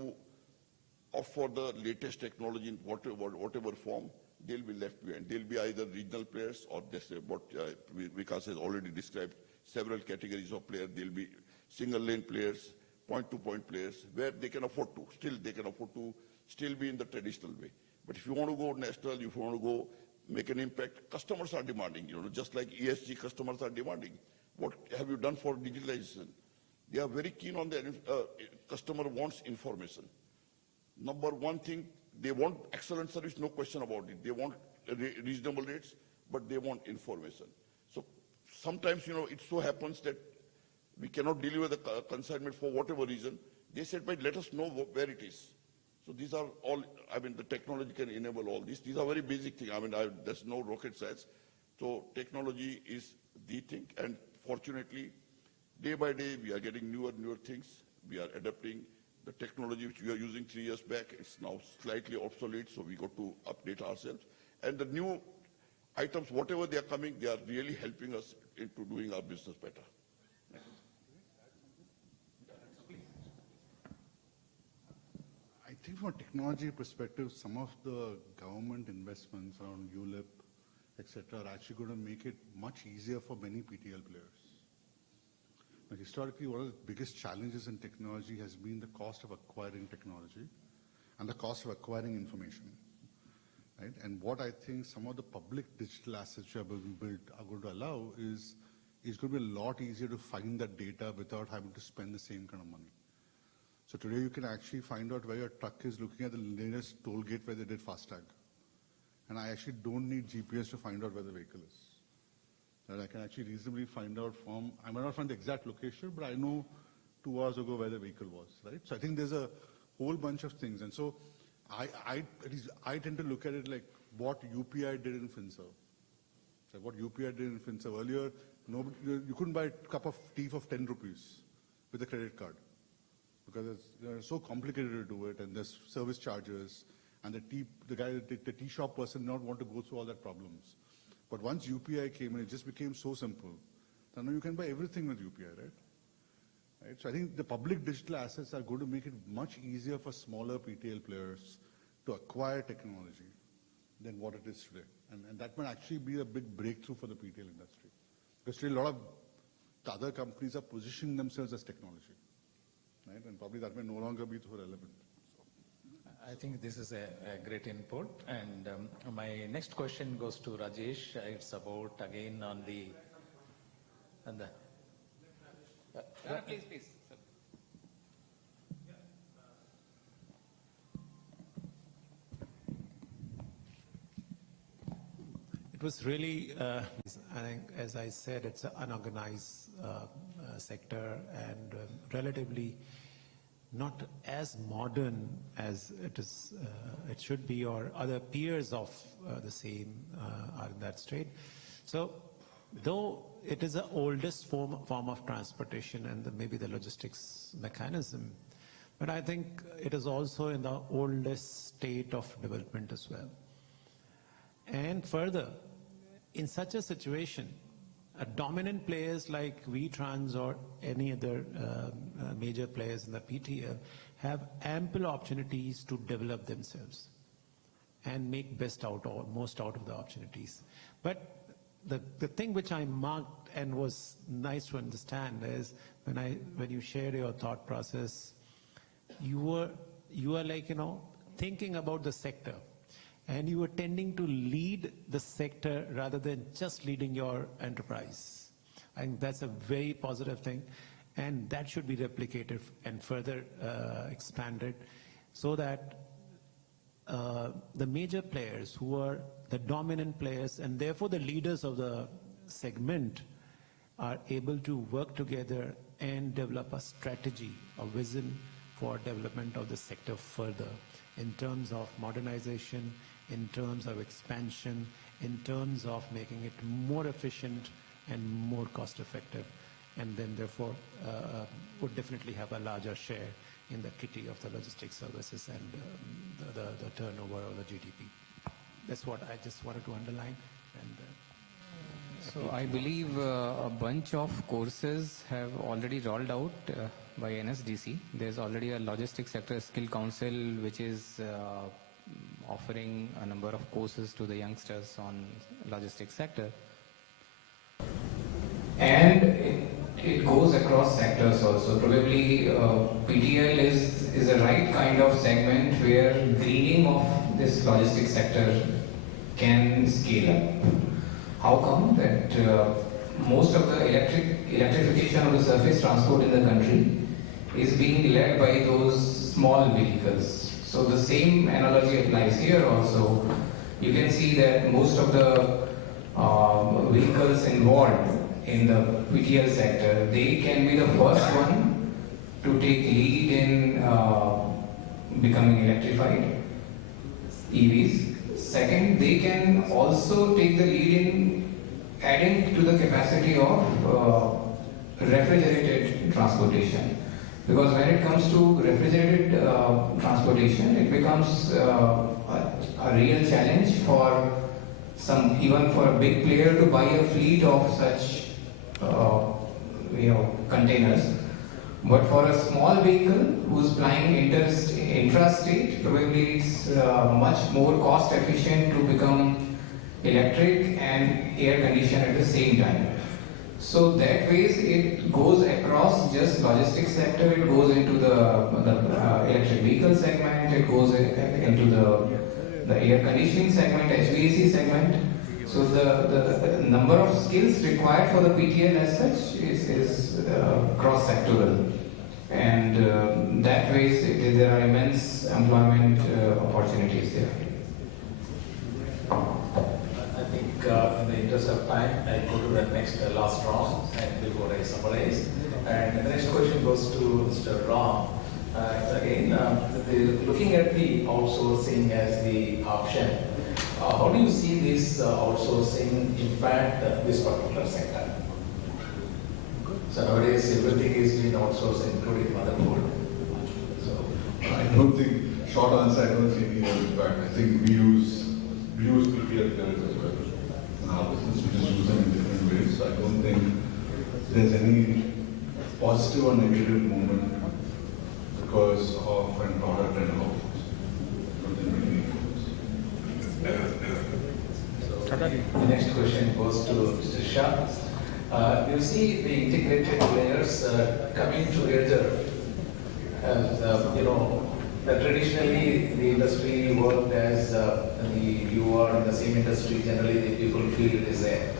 offer the latest technology in whatever form, they'll be left behind. They'll be either regional players or what Vikas has already described, several categories of players. They'll be single lane players, point-to-point players, where they can afford to. They can afford to still be in the traditional way. But if you want to go national, if you want to go make an impact, customers are demanding, just like ESG customers are demanding. What have you done for digitalization? They are very keen on the customer wants information. Number one thing, they want excellent service, no question about it. They want reasonable rates, but they want information. So sometimes, it so happens that we cannot deliver the consignment for whatever reason. They said, but let us know where it is. So these are all, I mean, the technology can enable all this. These are very basic things. I mean, there's no rocket science. So technology is the thing. And fortunately, day by day, we are getting newer things. We are adapting. The technology which we are using 3 years back is now slightly obsolete, so we got to update ourselves. And the new items, whatever they are coming, they are really helping us into doing our business better. I think from a technology perspective, some of the government investments around ULIP, etc., are actually going to make it much easier for many PTL players. Now, historically, one of the biggest challenges in technology has been the cost of acquiring technology and the cost of acquiring information. Right? And what I think some of the public digital assets which are being built are going to allow is it's going to be a lot easier to find that data without having to spend the same kind of money. So today you can actually find out where your truck is looking at the nearest toll gate where they did FASTag. And I actually don't need GPS to find out where the vehicle is. That I can actually reasonably find out from, I might not find the exact location, but I know 2 hours ago where the vehicle was, right? So I think there's a whole bunch of things. And so I tend to look at it like what UPI did in FinServ. Like what UPI did in FinServ. Earlier, you couldn't buy a cup of tea for 10 rupees with a credit card because it's so complicated to do it, and there's service charges, and the tea shop person did not want to go through all that problems. But once UPI came in, it just became so simple Now you can buy everything with UPI, right? Right? So I think the public digital assets are going to make it much easier for smaller PTL players to acquire technology than what it is today. And that might actually be a big breakthrough for the PTL industry. Because today a lot of the other companies are positioning themselves as technology. Right? And probably that may no longer be so relevant. I think this is a great input. And my next question goes to Rajesh. It's about, again, on the... Please. It was really, I think, as I said, it's an unorganized sector and relatively not as modern as it should be, or other peers of the same are in that state. So, though it is the oldest form of transportation and maybe the logistics mechanism, but I think it is also in the oldest state of development as well. And further, in such a situation, dominant players like VTrans or any other major players in the PTL have ample opportunities to develop themselves and make most out of the opportunities. But the thing which I marked and was nice to understand is when you share your thought process, you are like, thinking about the sector. And you are tending to lead the sector rather than just leading your enterprise. I think that's a very positive thing, and that should be replicated and further expanded so that the major players who are the dominant players and therefore the leaders of the segment are able to work together and develop a strategy, a vision for development of the sector further in terms of modernization, in terms of expansion, in terms of making it more efficient and more cost effective, and then therefore would definitely have a larger share in the kitty of the logistics services and the turnover or the GDP. That's what I just wanted to underline. And so I believe a bunch of courses have already rolled out by NSDC. There's already a logistics sector skill council which is offering a number of courses to the youngsters on logistics sector. And it goes across sectors also. Probably PTL is the right kind of segment where greening of this logistics sector can scale up. How come that most of the electrification of the surface transport in the country is being led by those small vehicles? So the same analogy applies here also. You can see that most of the vehicles involved in the PTL sector, they can be the first one to take lead in becoming electrified, EVs. Second, they can also take the lead in adding to the capacity of refrigerated transportation. Because when it comes to refrigerated transportation, it becomes a real challenge for even for a big player to buy a fleet of such containers. But for a small vehicle who's flying intrastate, probably it's much more cost efficient to become electric and air conditioned at the same time. So that way it goes across just logistics sector, it goes into the electric vehicle segment, it goes into the air conditioning segment, HVAC segment. So the number of skills required for the PTL as such is cross-sectoral. And that way there are immense employment opportunities there. I think in the interest of time, I go to the next last round and before I summarize. And the next question goes to Mr. Ram. Again, looking at the outsourcing as the option, how do you see this outsourcing impact this particular sector? So nowadays everything is being outsourced, including motherboard. So I don't think, short answer, I don't see any impact. I think we use PTL players as well in our business. We just use them in different ways. So I don't think there's any positive or negative movement because of a product and all. The next question goes to Mr. Shah. You see the integrated players coming together. Traditionally the industry worked as you are in the same industry. Generally, the people feel it is a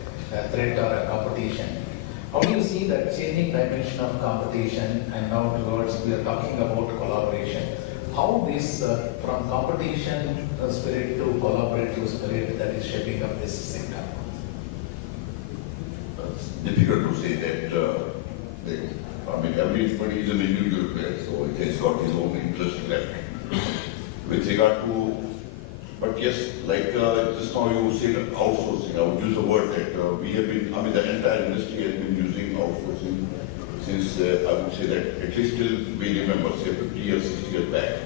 threat or a competition. How do you see that changing dimension of competition, and now towards we are talking about collaboration? How this from competition spirit to collaborative spirit that is shaping up this sector? It's difficult to say that. Everybody is an individual player, so it has got his own interest left. With regard to, but yes, like just now you said outsourcing, I would use a word that we have been, the entire industry has been using outsourcing since I would say that at least till we remember, say 50 years, 60 years back.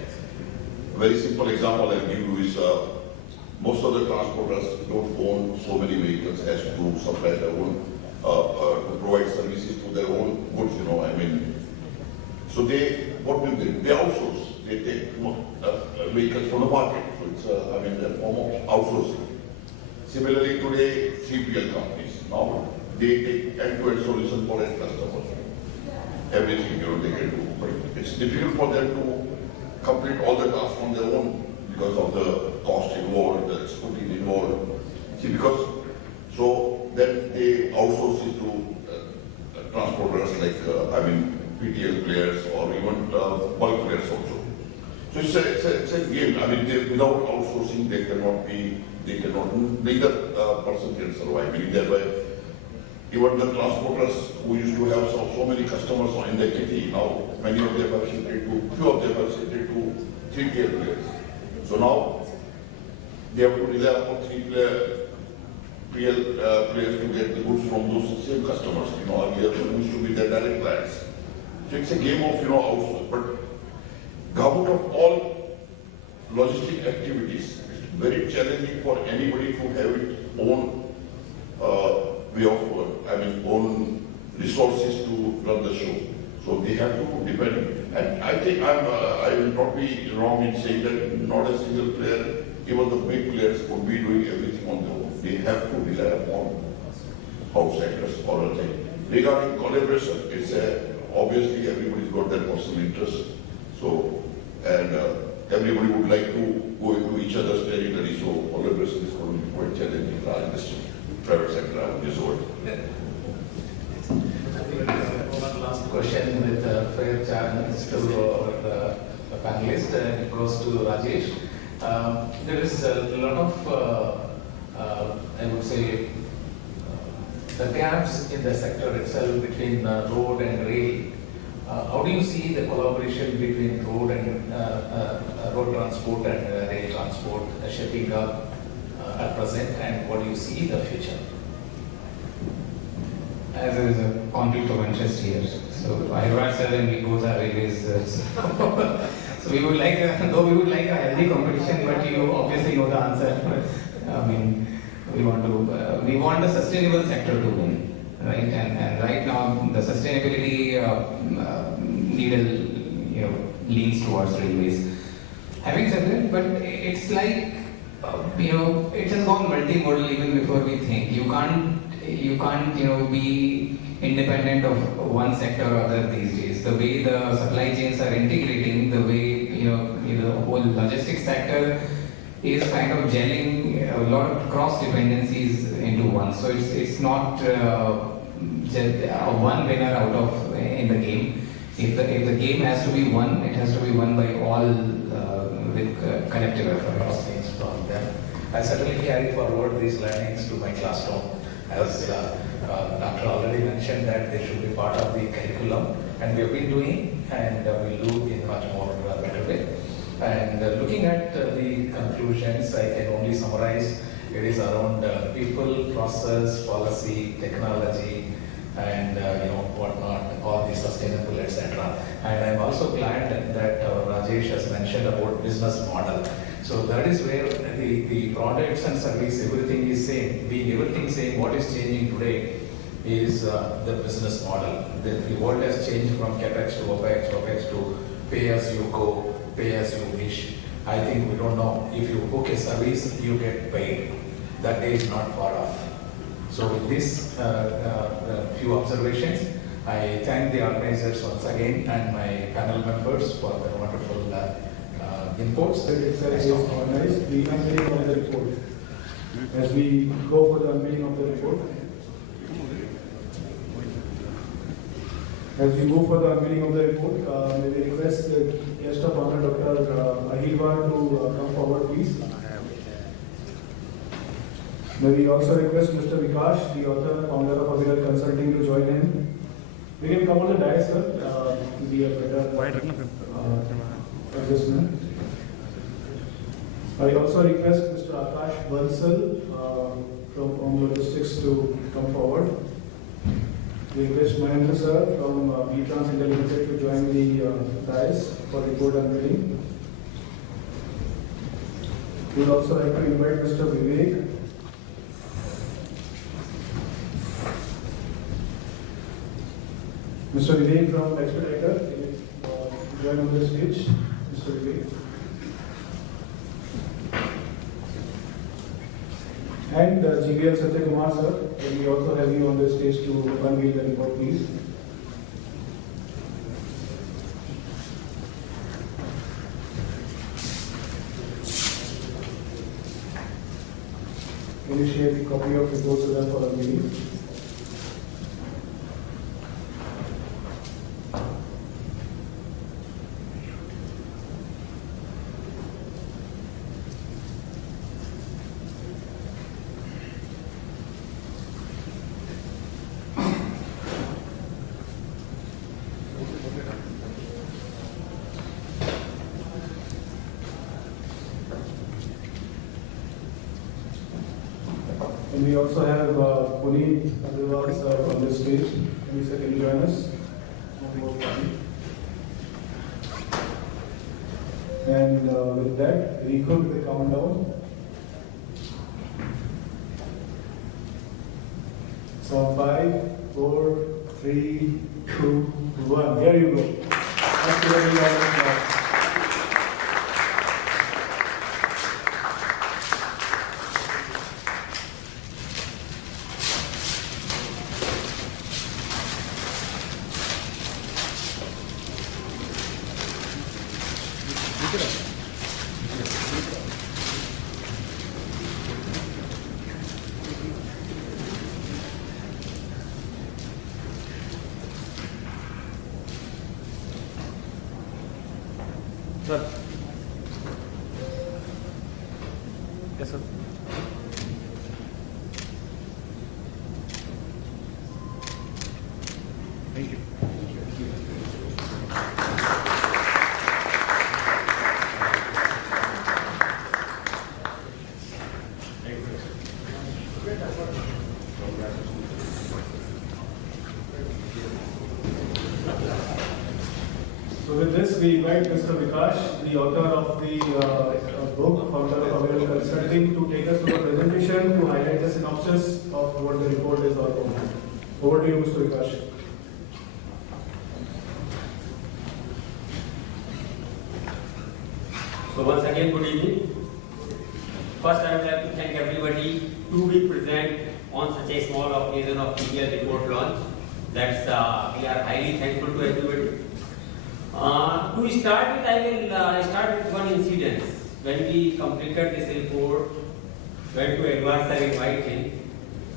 A very simple example I'll give you is most of the transporters don't own so many vehicles as to supply their own, to provide services to their own goods, So what do they do? They outsource. They take vehicles from the market. So it's, a form of outsourcing. Similarly, today, 3PL companies, now they take end-to-end solution for end customers. Everything, they can do. But it's difficult for them to complete all the tasks on their own because of the cost involved, the expertise involved. So then they outsource it to transporters like, PTL players or even bulk players also. So it's a game. Without outsourcing, neither person can survive. Thereby, even the transporters who used to have so many customers in the kitty, now few of them have shifted to 3PL players. So now they have to rely upon 3PL players to get the goods from those same customers. Earlier used to be their direct clients. So it's a game of outsource. But government of all logistic activities, it's very challenging for anybody to have its own way of, own resources to run the show. So they have to depend. And I think I will not be wrong in saying that not a single player, even the big players, would be doing everything on their own. They have to rely upon outsiders or other thing. Regarding collaboration, it's obviously everybody's got their personal interest. So, and everybody would like to go into each other's territory. So collaboration is going to be quite challenging in our industry, private sector, I would use the word. One last question with a fair challenge to our panelists. It goes to Rajesh. There is a lot of, I would say, the gaps in the sector itself between road and rail. How do you see the collaboration between road and road transport and rail transport shaping up at present, and what do you see in the future? As there is a conflict of interest here, so 𝑰𝒏𝒅𝒄𝒌 certainly goes our railways. So we would like, though we would like a healthy competition, but you obviously know the answer. We want the sustainable sector to win, right? And right now the sustainability needle, leans towards railways. Having said that, but it's like, it has gone multimodal even before we think. You can't, be independent of one sector or other these days. The way the supply chains are integrating, the way, the whole logistics sector is kind of gelling a lot of cross dependencies into one. So it's not just one winner out of in the game. If the game has to be won, it has to be won by all with collective effort. Things from them. I certainly carry forward these learnings to my classroom, as Dr. already mentioned that they should be part of the curriculum, and we have been doing, and we'll do in much more better way. And looking at the conclusions, I can only summarize. It is around people, process, policy, technology, and whatnot, all the sustainable, etc. And I'm also glad that Rajesh has mentioned about business model. So that is where the products and service, everything is same. Being everything same, what is changing today is the business model. The world has changed from CapEx to OpEx to pay as you go, pay as you wish. I think we don't know. If you book a service, you get paid. That day is not far off. So with this few observations, I thank the organizers once again and my panel members for their wonderful inputs. Itself is organized, the unveiling of the report. As we go for the unveiling of the report, as we move for the unveiling of the report, may we request the guest of honor, Dr. Ahiva, to come forward, please. May we also request Mr. Vikash, the author, founder of Aviral Consulting, to join in. We can come on the dais, sir, to be a better adjustment. I also request Mr. Akash Bansal from Logistics to come forward. We request Mahendra sir from 𝑉𝒏𝒅𝒖𝒔𝒕 Limited to join the dais for report unveiling. We would also like to invite Mr. Vivek. Mr. Vivek from Expediter, join on the stage. Mr. Vivek. And 𝐺𝒏𝒅𝒂'𝒔 sir, we also have you on the stage to unveil the report, please. Can you share the copy of report with us for unveiling? And we also have Puneet Agarwal sir on the stage. Puneet sir, can you join us? And with that, we go to the countdown. So 5, 4, 3, 2, 1. Here you go. Thank you very much. Sir. Yes, sir. Thank you. So with this, we invite Mr. Vikash, the author of the book, founder of Aviral Consulting, to take us through the presentation to highlight the synopsis of what the report is all about. Over to you, Mr. Vikash. So once again, good evening. First, I would like to thank everybody to be present on such a small occasion of PTL report launch. That's we are highly thankful to everybody. To start with, I will start with one incident. When we completed this report, went to 𝑰𝒏𝒅𝒂'𝒔 sir, invite him.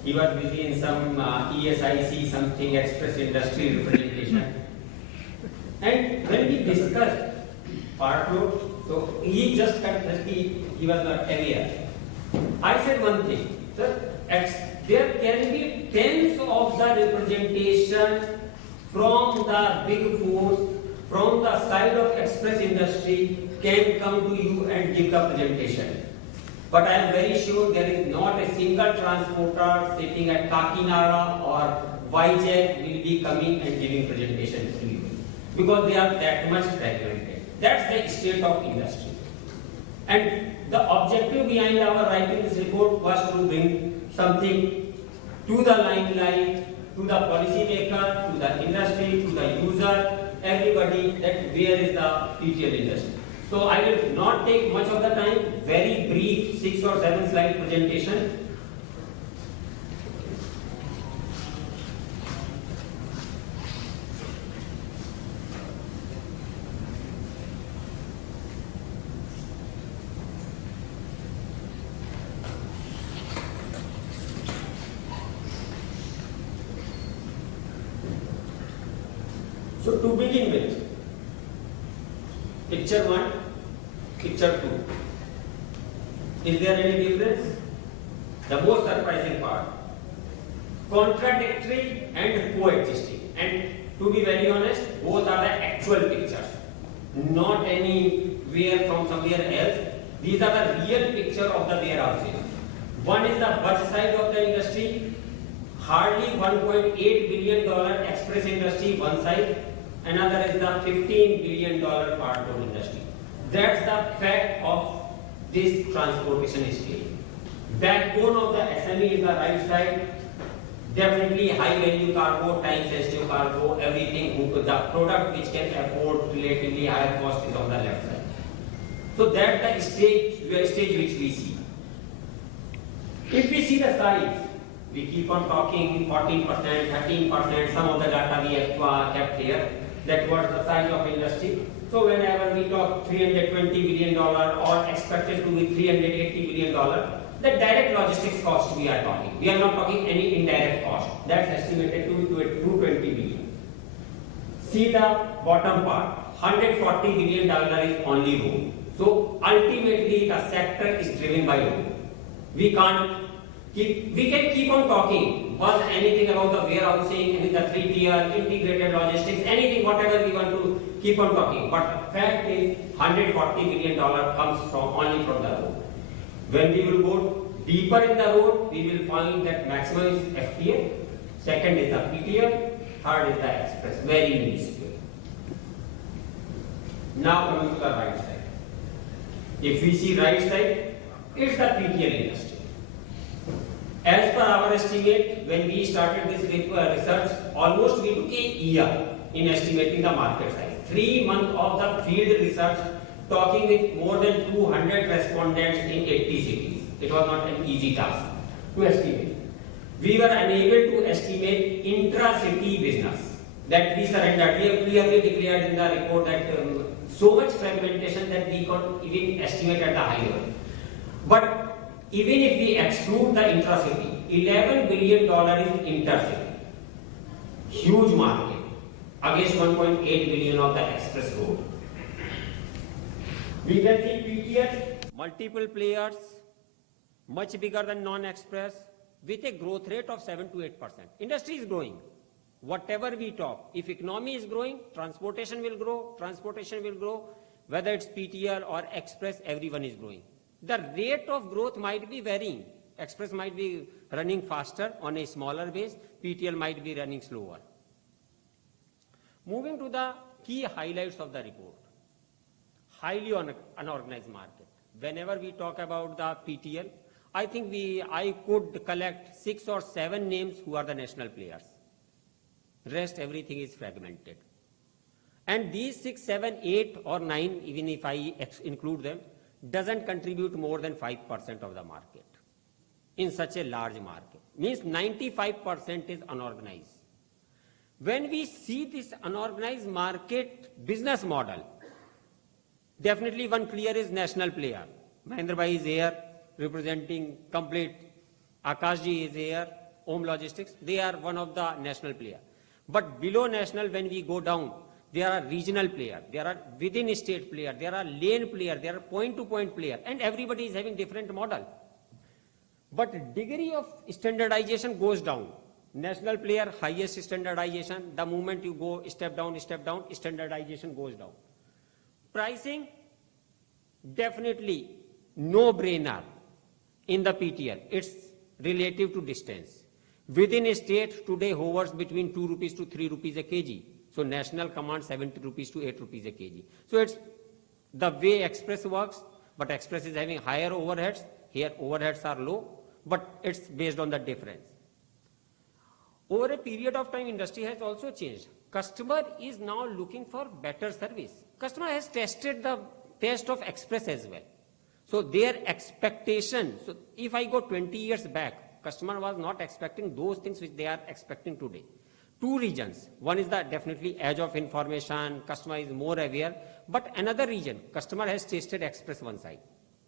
He was busy in some ESIC, something express industry representation. And when we discussed part load, so he just cut that he was not aware. I said one thing, sir, there can be tens of the representation from the big fours, from the side of express industry, can come to you and give the presentation. But I am very sure there is not a single transporter sitting at Kakinada or 𝑰𝒏𝒅𝒂'𝒔 will be coming and giving presentation to you, because they are that much fragmented. That's the state of industry. And the objective behind our writing this report was to bring something to the limelight, to the policy maker, to the industry, to the user, everybody, that where is the PTL industry. So I will not take much of the time, very brief 6 or 7 slide presentation. So to begin with, picture 1, picture 2. Is there any difference? The most surprising part. Contradictory and coexisting. And to be very honest, both are the actual pictures. Not anywhere from somewhere else. These are the real picture of the warehousing. One is the budget side of the industry. Hardly $1.8 billion express industry, one side. Another is the $15 billion cargo industry. That's the fact of this transportation scale. Backbone of the SME is the right side. Definitely high value cargo, time sensitive cargo, everything, the product which can afford relatively higher cost is on the left side. So that's the stage which we see. If we see the size, we keep on talking 14%, 13%, some of the data we have kept here. That was the size of industry. So whenever we talk $320 billion or expected to be $380 billion, the direct logistics cost we are talking. We are not talking any indirect cost. That's estimated to $220 billion. See the bottom part, $140 billion is only road. So ultimately the sector is driven by road. We can keep on talking. Was anything about the warehousing, the 3PL, integrated logistics, anything, whatever we want to keep on talking. But the fact is, $140 billion comes only from the road. When we will go deeper in the road, we will find that maximum is FTA, second is the PTL, third is the express, very minuscule. Now coming to the right side. If we see right side, it's the PTL industry. As per our estimate, when we started this research, almost we took a year in estimating the market size. 3 months of the field research, talking with more than 200 respondents in 80 cities. It was not an easy task to estimate. We were unable to estimate intra-city business that we surrendered. We have clearly declared in the report that so much fragmentation that we could even estimate at the high level. But even if we exclude the intra-city, $11 billion is intercity. Huge market against $1.8 billion of the express road. We can see PTL, multiple players, much bigger than non-express, with a growth rate of 7 to 8%. Industry is growing. Whatever we talk, if economy is growing, transportation will grow, whether it's PTL or express, everyone is growing. The rate of growth might be varying. Express might be running faster on a smaller base, PTL might be running slower. Moving to the key highlights of the report. Highly unorganized market. Whenever we talk about the PTL, I think I could collect 6 or 7 names who are the national players. Rest everything is fragmented. And these 6, 7, 8 or 9, even if I include them, doesn't contribute more than 5% of the market in such a large market. Means 95% is unorganized. When we see this unorganized market business model, definitely one clear is national player. 𝑰𝒏𝒅𝒂'𝒔 is here, representing complete. 𝒂𝒂'𝒔 is here, 𝑉𝒏𝒅𝒂'𝒔 Logistics. They are one of the national player. But below national, when we go down, there are regional player, there are within state player, there are lane player, there are point-to-point player, and everybody is having different model. But degree of standardization goes down. National player, highest standardization. The moment you go step down, standardization goes down. Pricing, definitely no-brainer in the PTL. It's relative to distance. Within a state, today hovers between 2 rupees to 3 rupees a kg. So national commands 70 rupees to 8 rupees a kg. So it's the way express works, but express is having higher overheads. Here overheads are low, but it's based on the difference. Over a period of time, industry has also changed. Customer is now looking for better service. Customer has tested the test of express as well. So their expectation, so if I go 20 years back, customer was not expecting those things which they are expecting today. Two reasons. One is that definitely edge of information, customer is more aware. But another reason, customer has tasted express one side.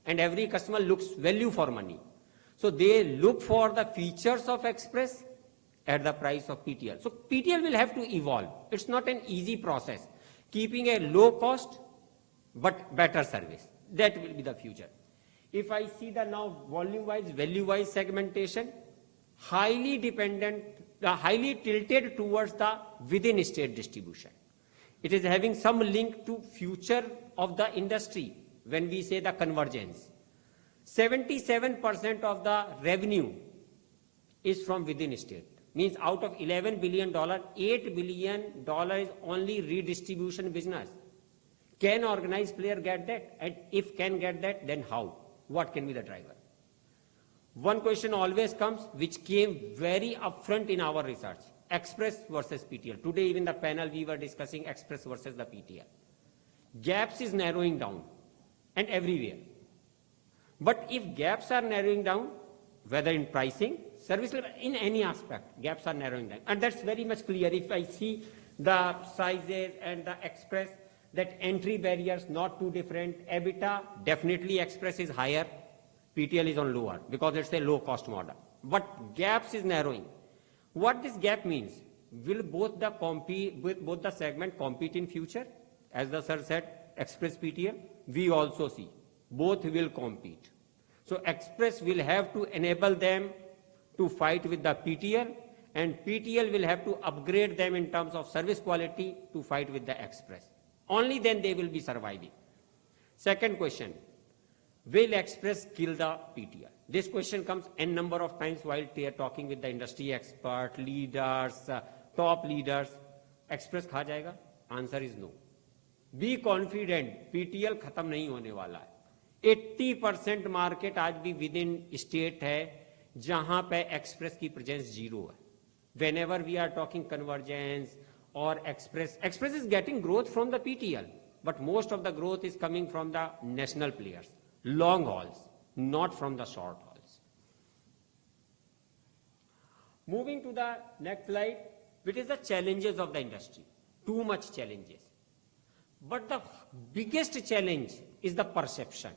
And every customer looks value for money. So they look for the features of express at the price of PTL. So PTL will have to evolve. It's not an easy process. Keeping a low cost, but better service. That will be the future. If I see the now volume-wise, value-wise segmentation, highly dependent, highly tilted towards the within state distribution. It is having some link to future of the industry when we say the convergence. 77% of the revenue is from within state. Means out of $11 billion, $8 billion is only redistribution business. Can organized player get that? And if can get that, then how? What can be the driver? One question always comes, which came very upfront in our research. Express versus PTL. Today, even the panel, we were discussing express versus the PTL. Gaps is narrowing down, and everywhere. But if gaps are narrowing down, whether in pricing, service level, in any aspect, gaps are narrowing down. And that's very much clear. If I see the sizes and the express, that entry barriers not too different. EBITDA, definitely express is higher. PTL is on lower because it's a low cost model. But gaps is narrowing. What this gap means, will both the segment compete in future? As the sir said, express PTL, we also see both will compete. So express will have to enable them to fight with the PTL, and PTL will have to upgrade them in terms of service quality to fight with the express. Only then they will be surviving. Second question, will express kill the PTL? This question comes n number of times while talking with the industry expert, leaders, top leaders. Express खा जाएगा? Answer is no. Be confident, PTL खत्म नहीं होने वाला है. 80% market आज भी within state है, जहां पे express की presence zero है. Whenever we are talking convergence or express is getting growth from the PTL, but most of the growth is coming from the national players, long hauls, not from the short hauls. Moving to the next slide, which is the challenges of the industry. Too much challenges. But the biggest challenge is the perception.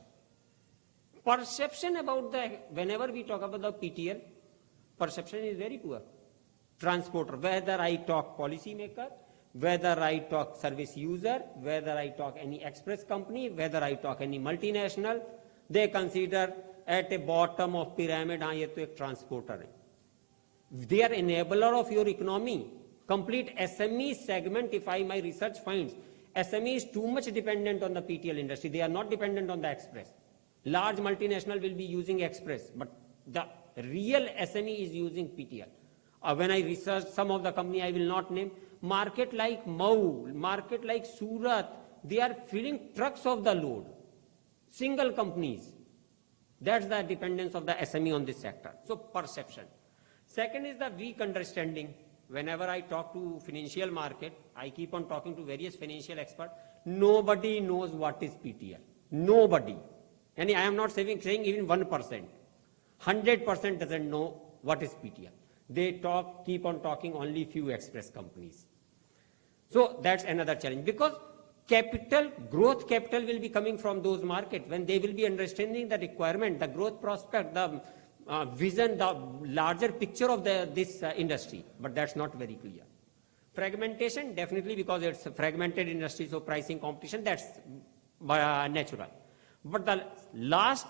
Perception about the, whenever we talk about the PTL, perception is very poor. Transporter, whether I talk policy maker, whether I talk service user, whether I talk any express company, whether I talk any multinational, they consider at the bottom of pyramid, हाँ ये तो एक transporter है. They are enabler of your economy. Complete SME segment, if my research finds, SME is too much dependent on the PTL industry. They are not dependent on the express. Large multinational will be using express, but the real SME is using PTL. When I research some of the company I will not name, market like Mau, market like Surat, they are filling trucks of the load. Single companies. That's the dependence of the SME on this sector. So perception. Second is the weak understanding. Whenever I talk to financial market, I keep on talking to various financial experts. Nobody knows what is PTL. Nobody. And I am not saying even 1%. 100% doesn't know what is PTL. They keep on talking only few express companies. So that's another challenge, because growth capital will be coming from those markets when they will be understanding the requirement, the growth prospect, the vision, the larger picture of this industry. But that's not very clear. Fragmentation, definitely, because it's a fragmented industry, so pricing competition, that's natural. But the last,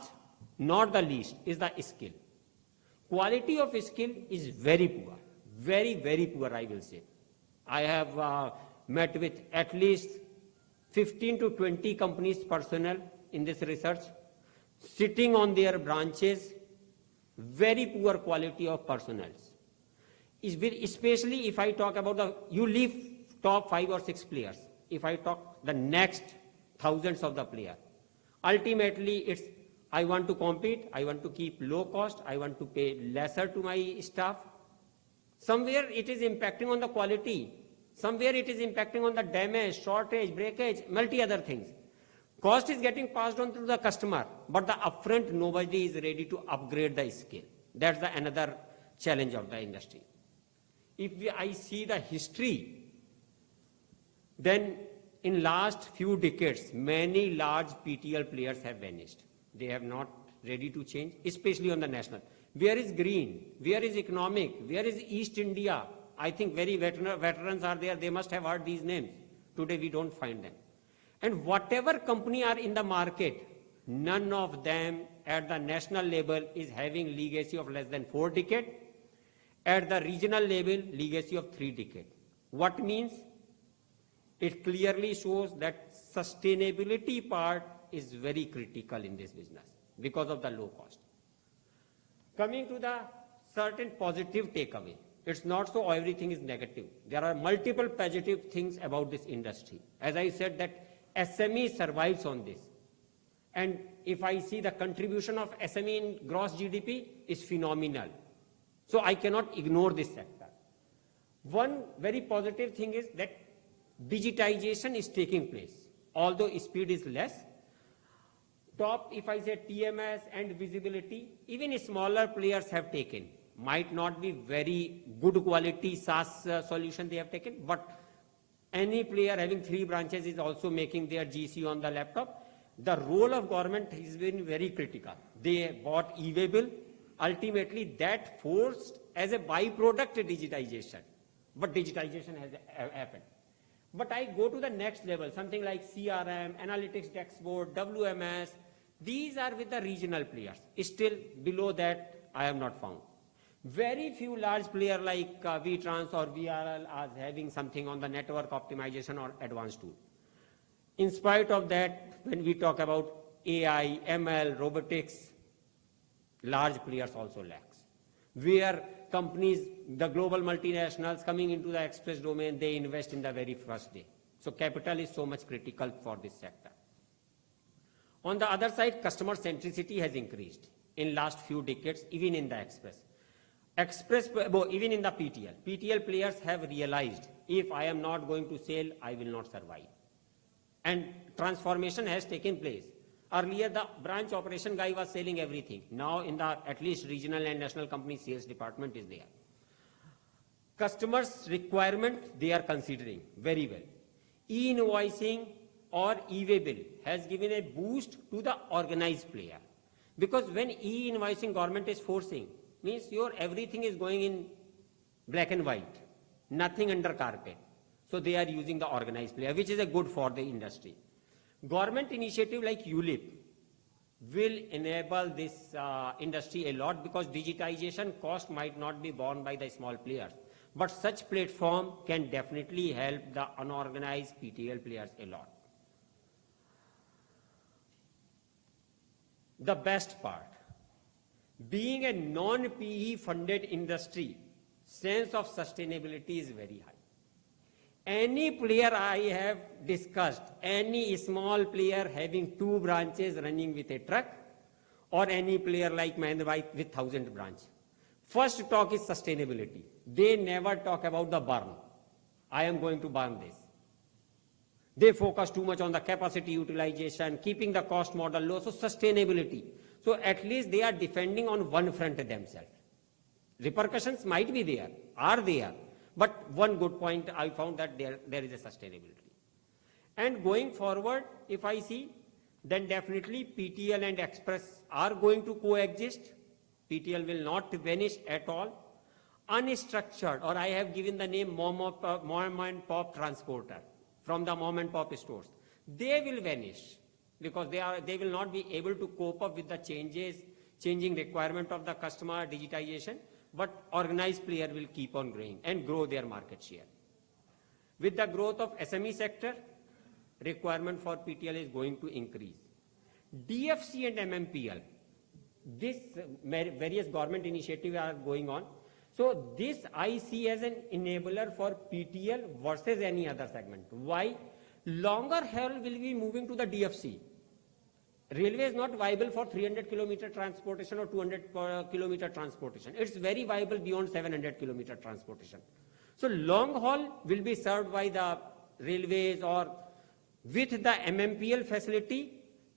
not the least, is the skill. Quality of skill is very poor, very, very poor, I will say. I have met with at least 15 to 20 companies personnel in this research, sitting on their branches, very poor quality of personnel. Especially if I talk about you leave top 5 or 6 players. If I talk the next thousands of the players, ultimately it's I want to compete, I want to keep low cost, I want to pay lesser to my staff. Somewhere it is impacting on the quality. Somewhere it is impacting on the damage, shortage, breakage, multi other things. Cost is getting passed on to the customer, but the upfront nobody is ready to upgrade the skill. That's the another challenge of the industry. If I see the history, then in last few decades, many large PTL players have vanished. They have not ready to change, especially on the national. Where is green? Where is economic? Where is East India? I think very veterans are there. They must have heard these names. Today we don't find them. And whatever company are in the market, none of them at the national level is having legacy of less than 4 decades. At the regional level, legacy of 3 decades. What means? It clearly shows that sustainability part is very critical in this business because of the low cost. Coming to the certain positive takeaway, it's not so everything is negative. There are multiple positive things about this industry. As I said that SME survives on this. And if I see the contribution of SME in gross GDP is phenomenal. So I cannot ignore this sector. One very positive thing is that digitization is taking place. Although speed is less, top, if I say TMS and visibility, even smaller players have taken. Might not be very good quality SaaS solution they have taken, but any player having 3 branches is also making their GC on the laptop. The role of government has been very critical. They bought 𝑰𝒏𝒅. Ultimately, that forced as a byproduct digitization. But digitization has happened. But I go to the next level, something like CRM, analytics dashboard, WMS. These are with the regional players. Still below that, I have not found. Very few large players like VTrans or VRL are having something on the network optimization or advanced tool. In spite of that, when we talk about AI, ML, robotics, large players also lacks. Where companies, the global multinationals coming into the express domain, they invest in the very first day. So capital is so much critical for this sector. On the other side, customer centricity has increased in last few decades, even in the express. Even in the PTL. PTL players have realized, if I am not going to sell, I will not survive. And transformation has taken place. Earlier, the branch operation guy was selling everything. Now, in the at least regional and national company sales department is there. Customers' requirement, they are considering very well. E-invoicing or e-way bill has given a boost to the organized player. Because when e-invoicing government is forcing, means your everything is going in black and white, nothing under carpet. So they are using the organized player, which is a good for the industry. Government initiative like 𝑈𝒏𝒅𝒂'𝒔 will enable this industry a lot because digitization cost might not be borne by the small players. But such platform can definitely help the unorganized PTL players a lot. The best part, being a non-PE funded industry, sense of sustainability is very high. Any player I have discussed, any small player having 2 branches running with a truck, or any player like Mahindra with 1,000 branches, first talk is sustainability. They never talk about the burn. I am going to burn this. They focus too much on the capacity utilization, keeping the cost model low, so sustainability. So at least they are defending on one front themselves. Repercussions might be there, are there, but one good point I found that there is a sustainability. And going forward, if I see, then definitely PTL and Express are going to coexist. PTL will not vanish at all. Unstructured, or I have given the name mom and pop transporter from the mom and pop stores, they will vanish because they will not be able to cope up with the changing requirement of the customer, digitization, but organized player will keep on growing and grow their market share. With the growth of SME sector, requirement for PTL is going to increase. DFC and MMPL, this various government initiatives are going on. So this I see as an enabler for PTL versus any other segment. Why? Longer haul will be moving to the DFC. Railway is not viable for 300 kilometer transportation or 200 kilometer transportation. It's very viable beyond 700 kilometer transportation. So long haul will be served by the railways, or with the MMPL facility,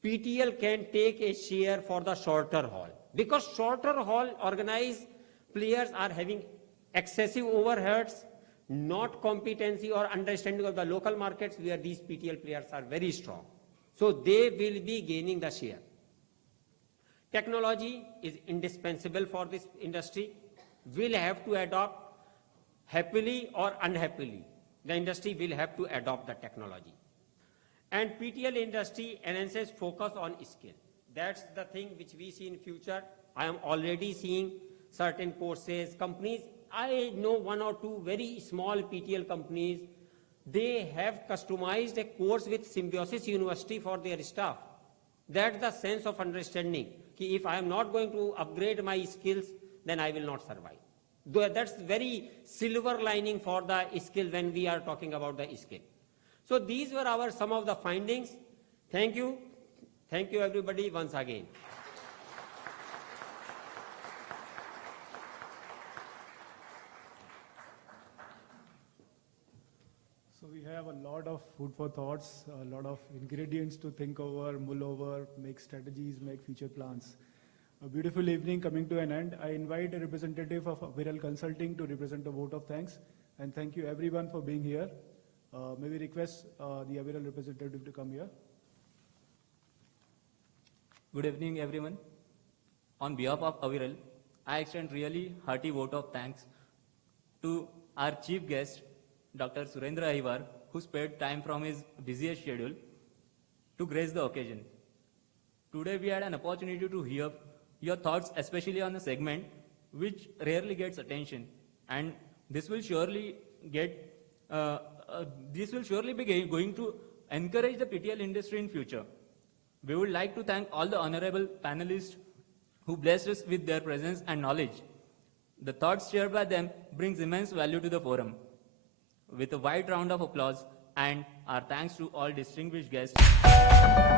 PTL can take a share for the shorter haul. Because shorter haul organized players are having excessive overheads, not competency or understanding of the local markets where these PTL players are very strong. So they will be gaining the share. Technology is indispensable for this industry. We'll have to adopt, happily or unhappily. The industry will have to adopt the technology. And PTL industry enhances focus on skill. That's the thing which we see in future. I am already seeing certain courses, companies. I know one or two very small PTL companies. They have customized a course with Symbiosis University for their staff. That's the sense of understanding. If I am not going to upgrade my skills, then I will not survive. That's very silver lining for the skill when we are talking about the skill. So these were some of the findings. Thank you. Thank you everybody once again. So we have a lot of food for thoughts, a lot of ingredients to think over, mull over, make strategies, make future plans. A beautiful evening coming to an end. I invite a representative of Aviral Consulting to represent a vote of thanks. And thank you everyone for being here. May we request the Aviral representative to come here. Good evening, everyone. On behalf of Aviral, I extend really hearty vote of thanks to our chief guest, Dr. Surendra Ahiwar, who spared time from his busiest schedule to grace the occasion. Today we had an opportunity to hear your thoughts, especially on the segment which rarely gets attention, and this will surely be going to encourage the PTL industry in future. We would like to thank all the honorable panelists who blessed us with their presence and knowledge. The thoughts shared by them brings immense value to the forum. With a wide round of applause and our thanks to all distinguished guests.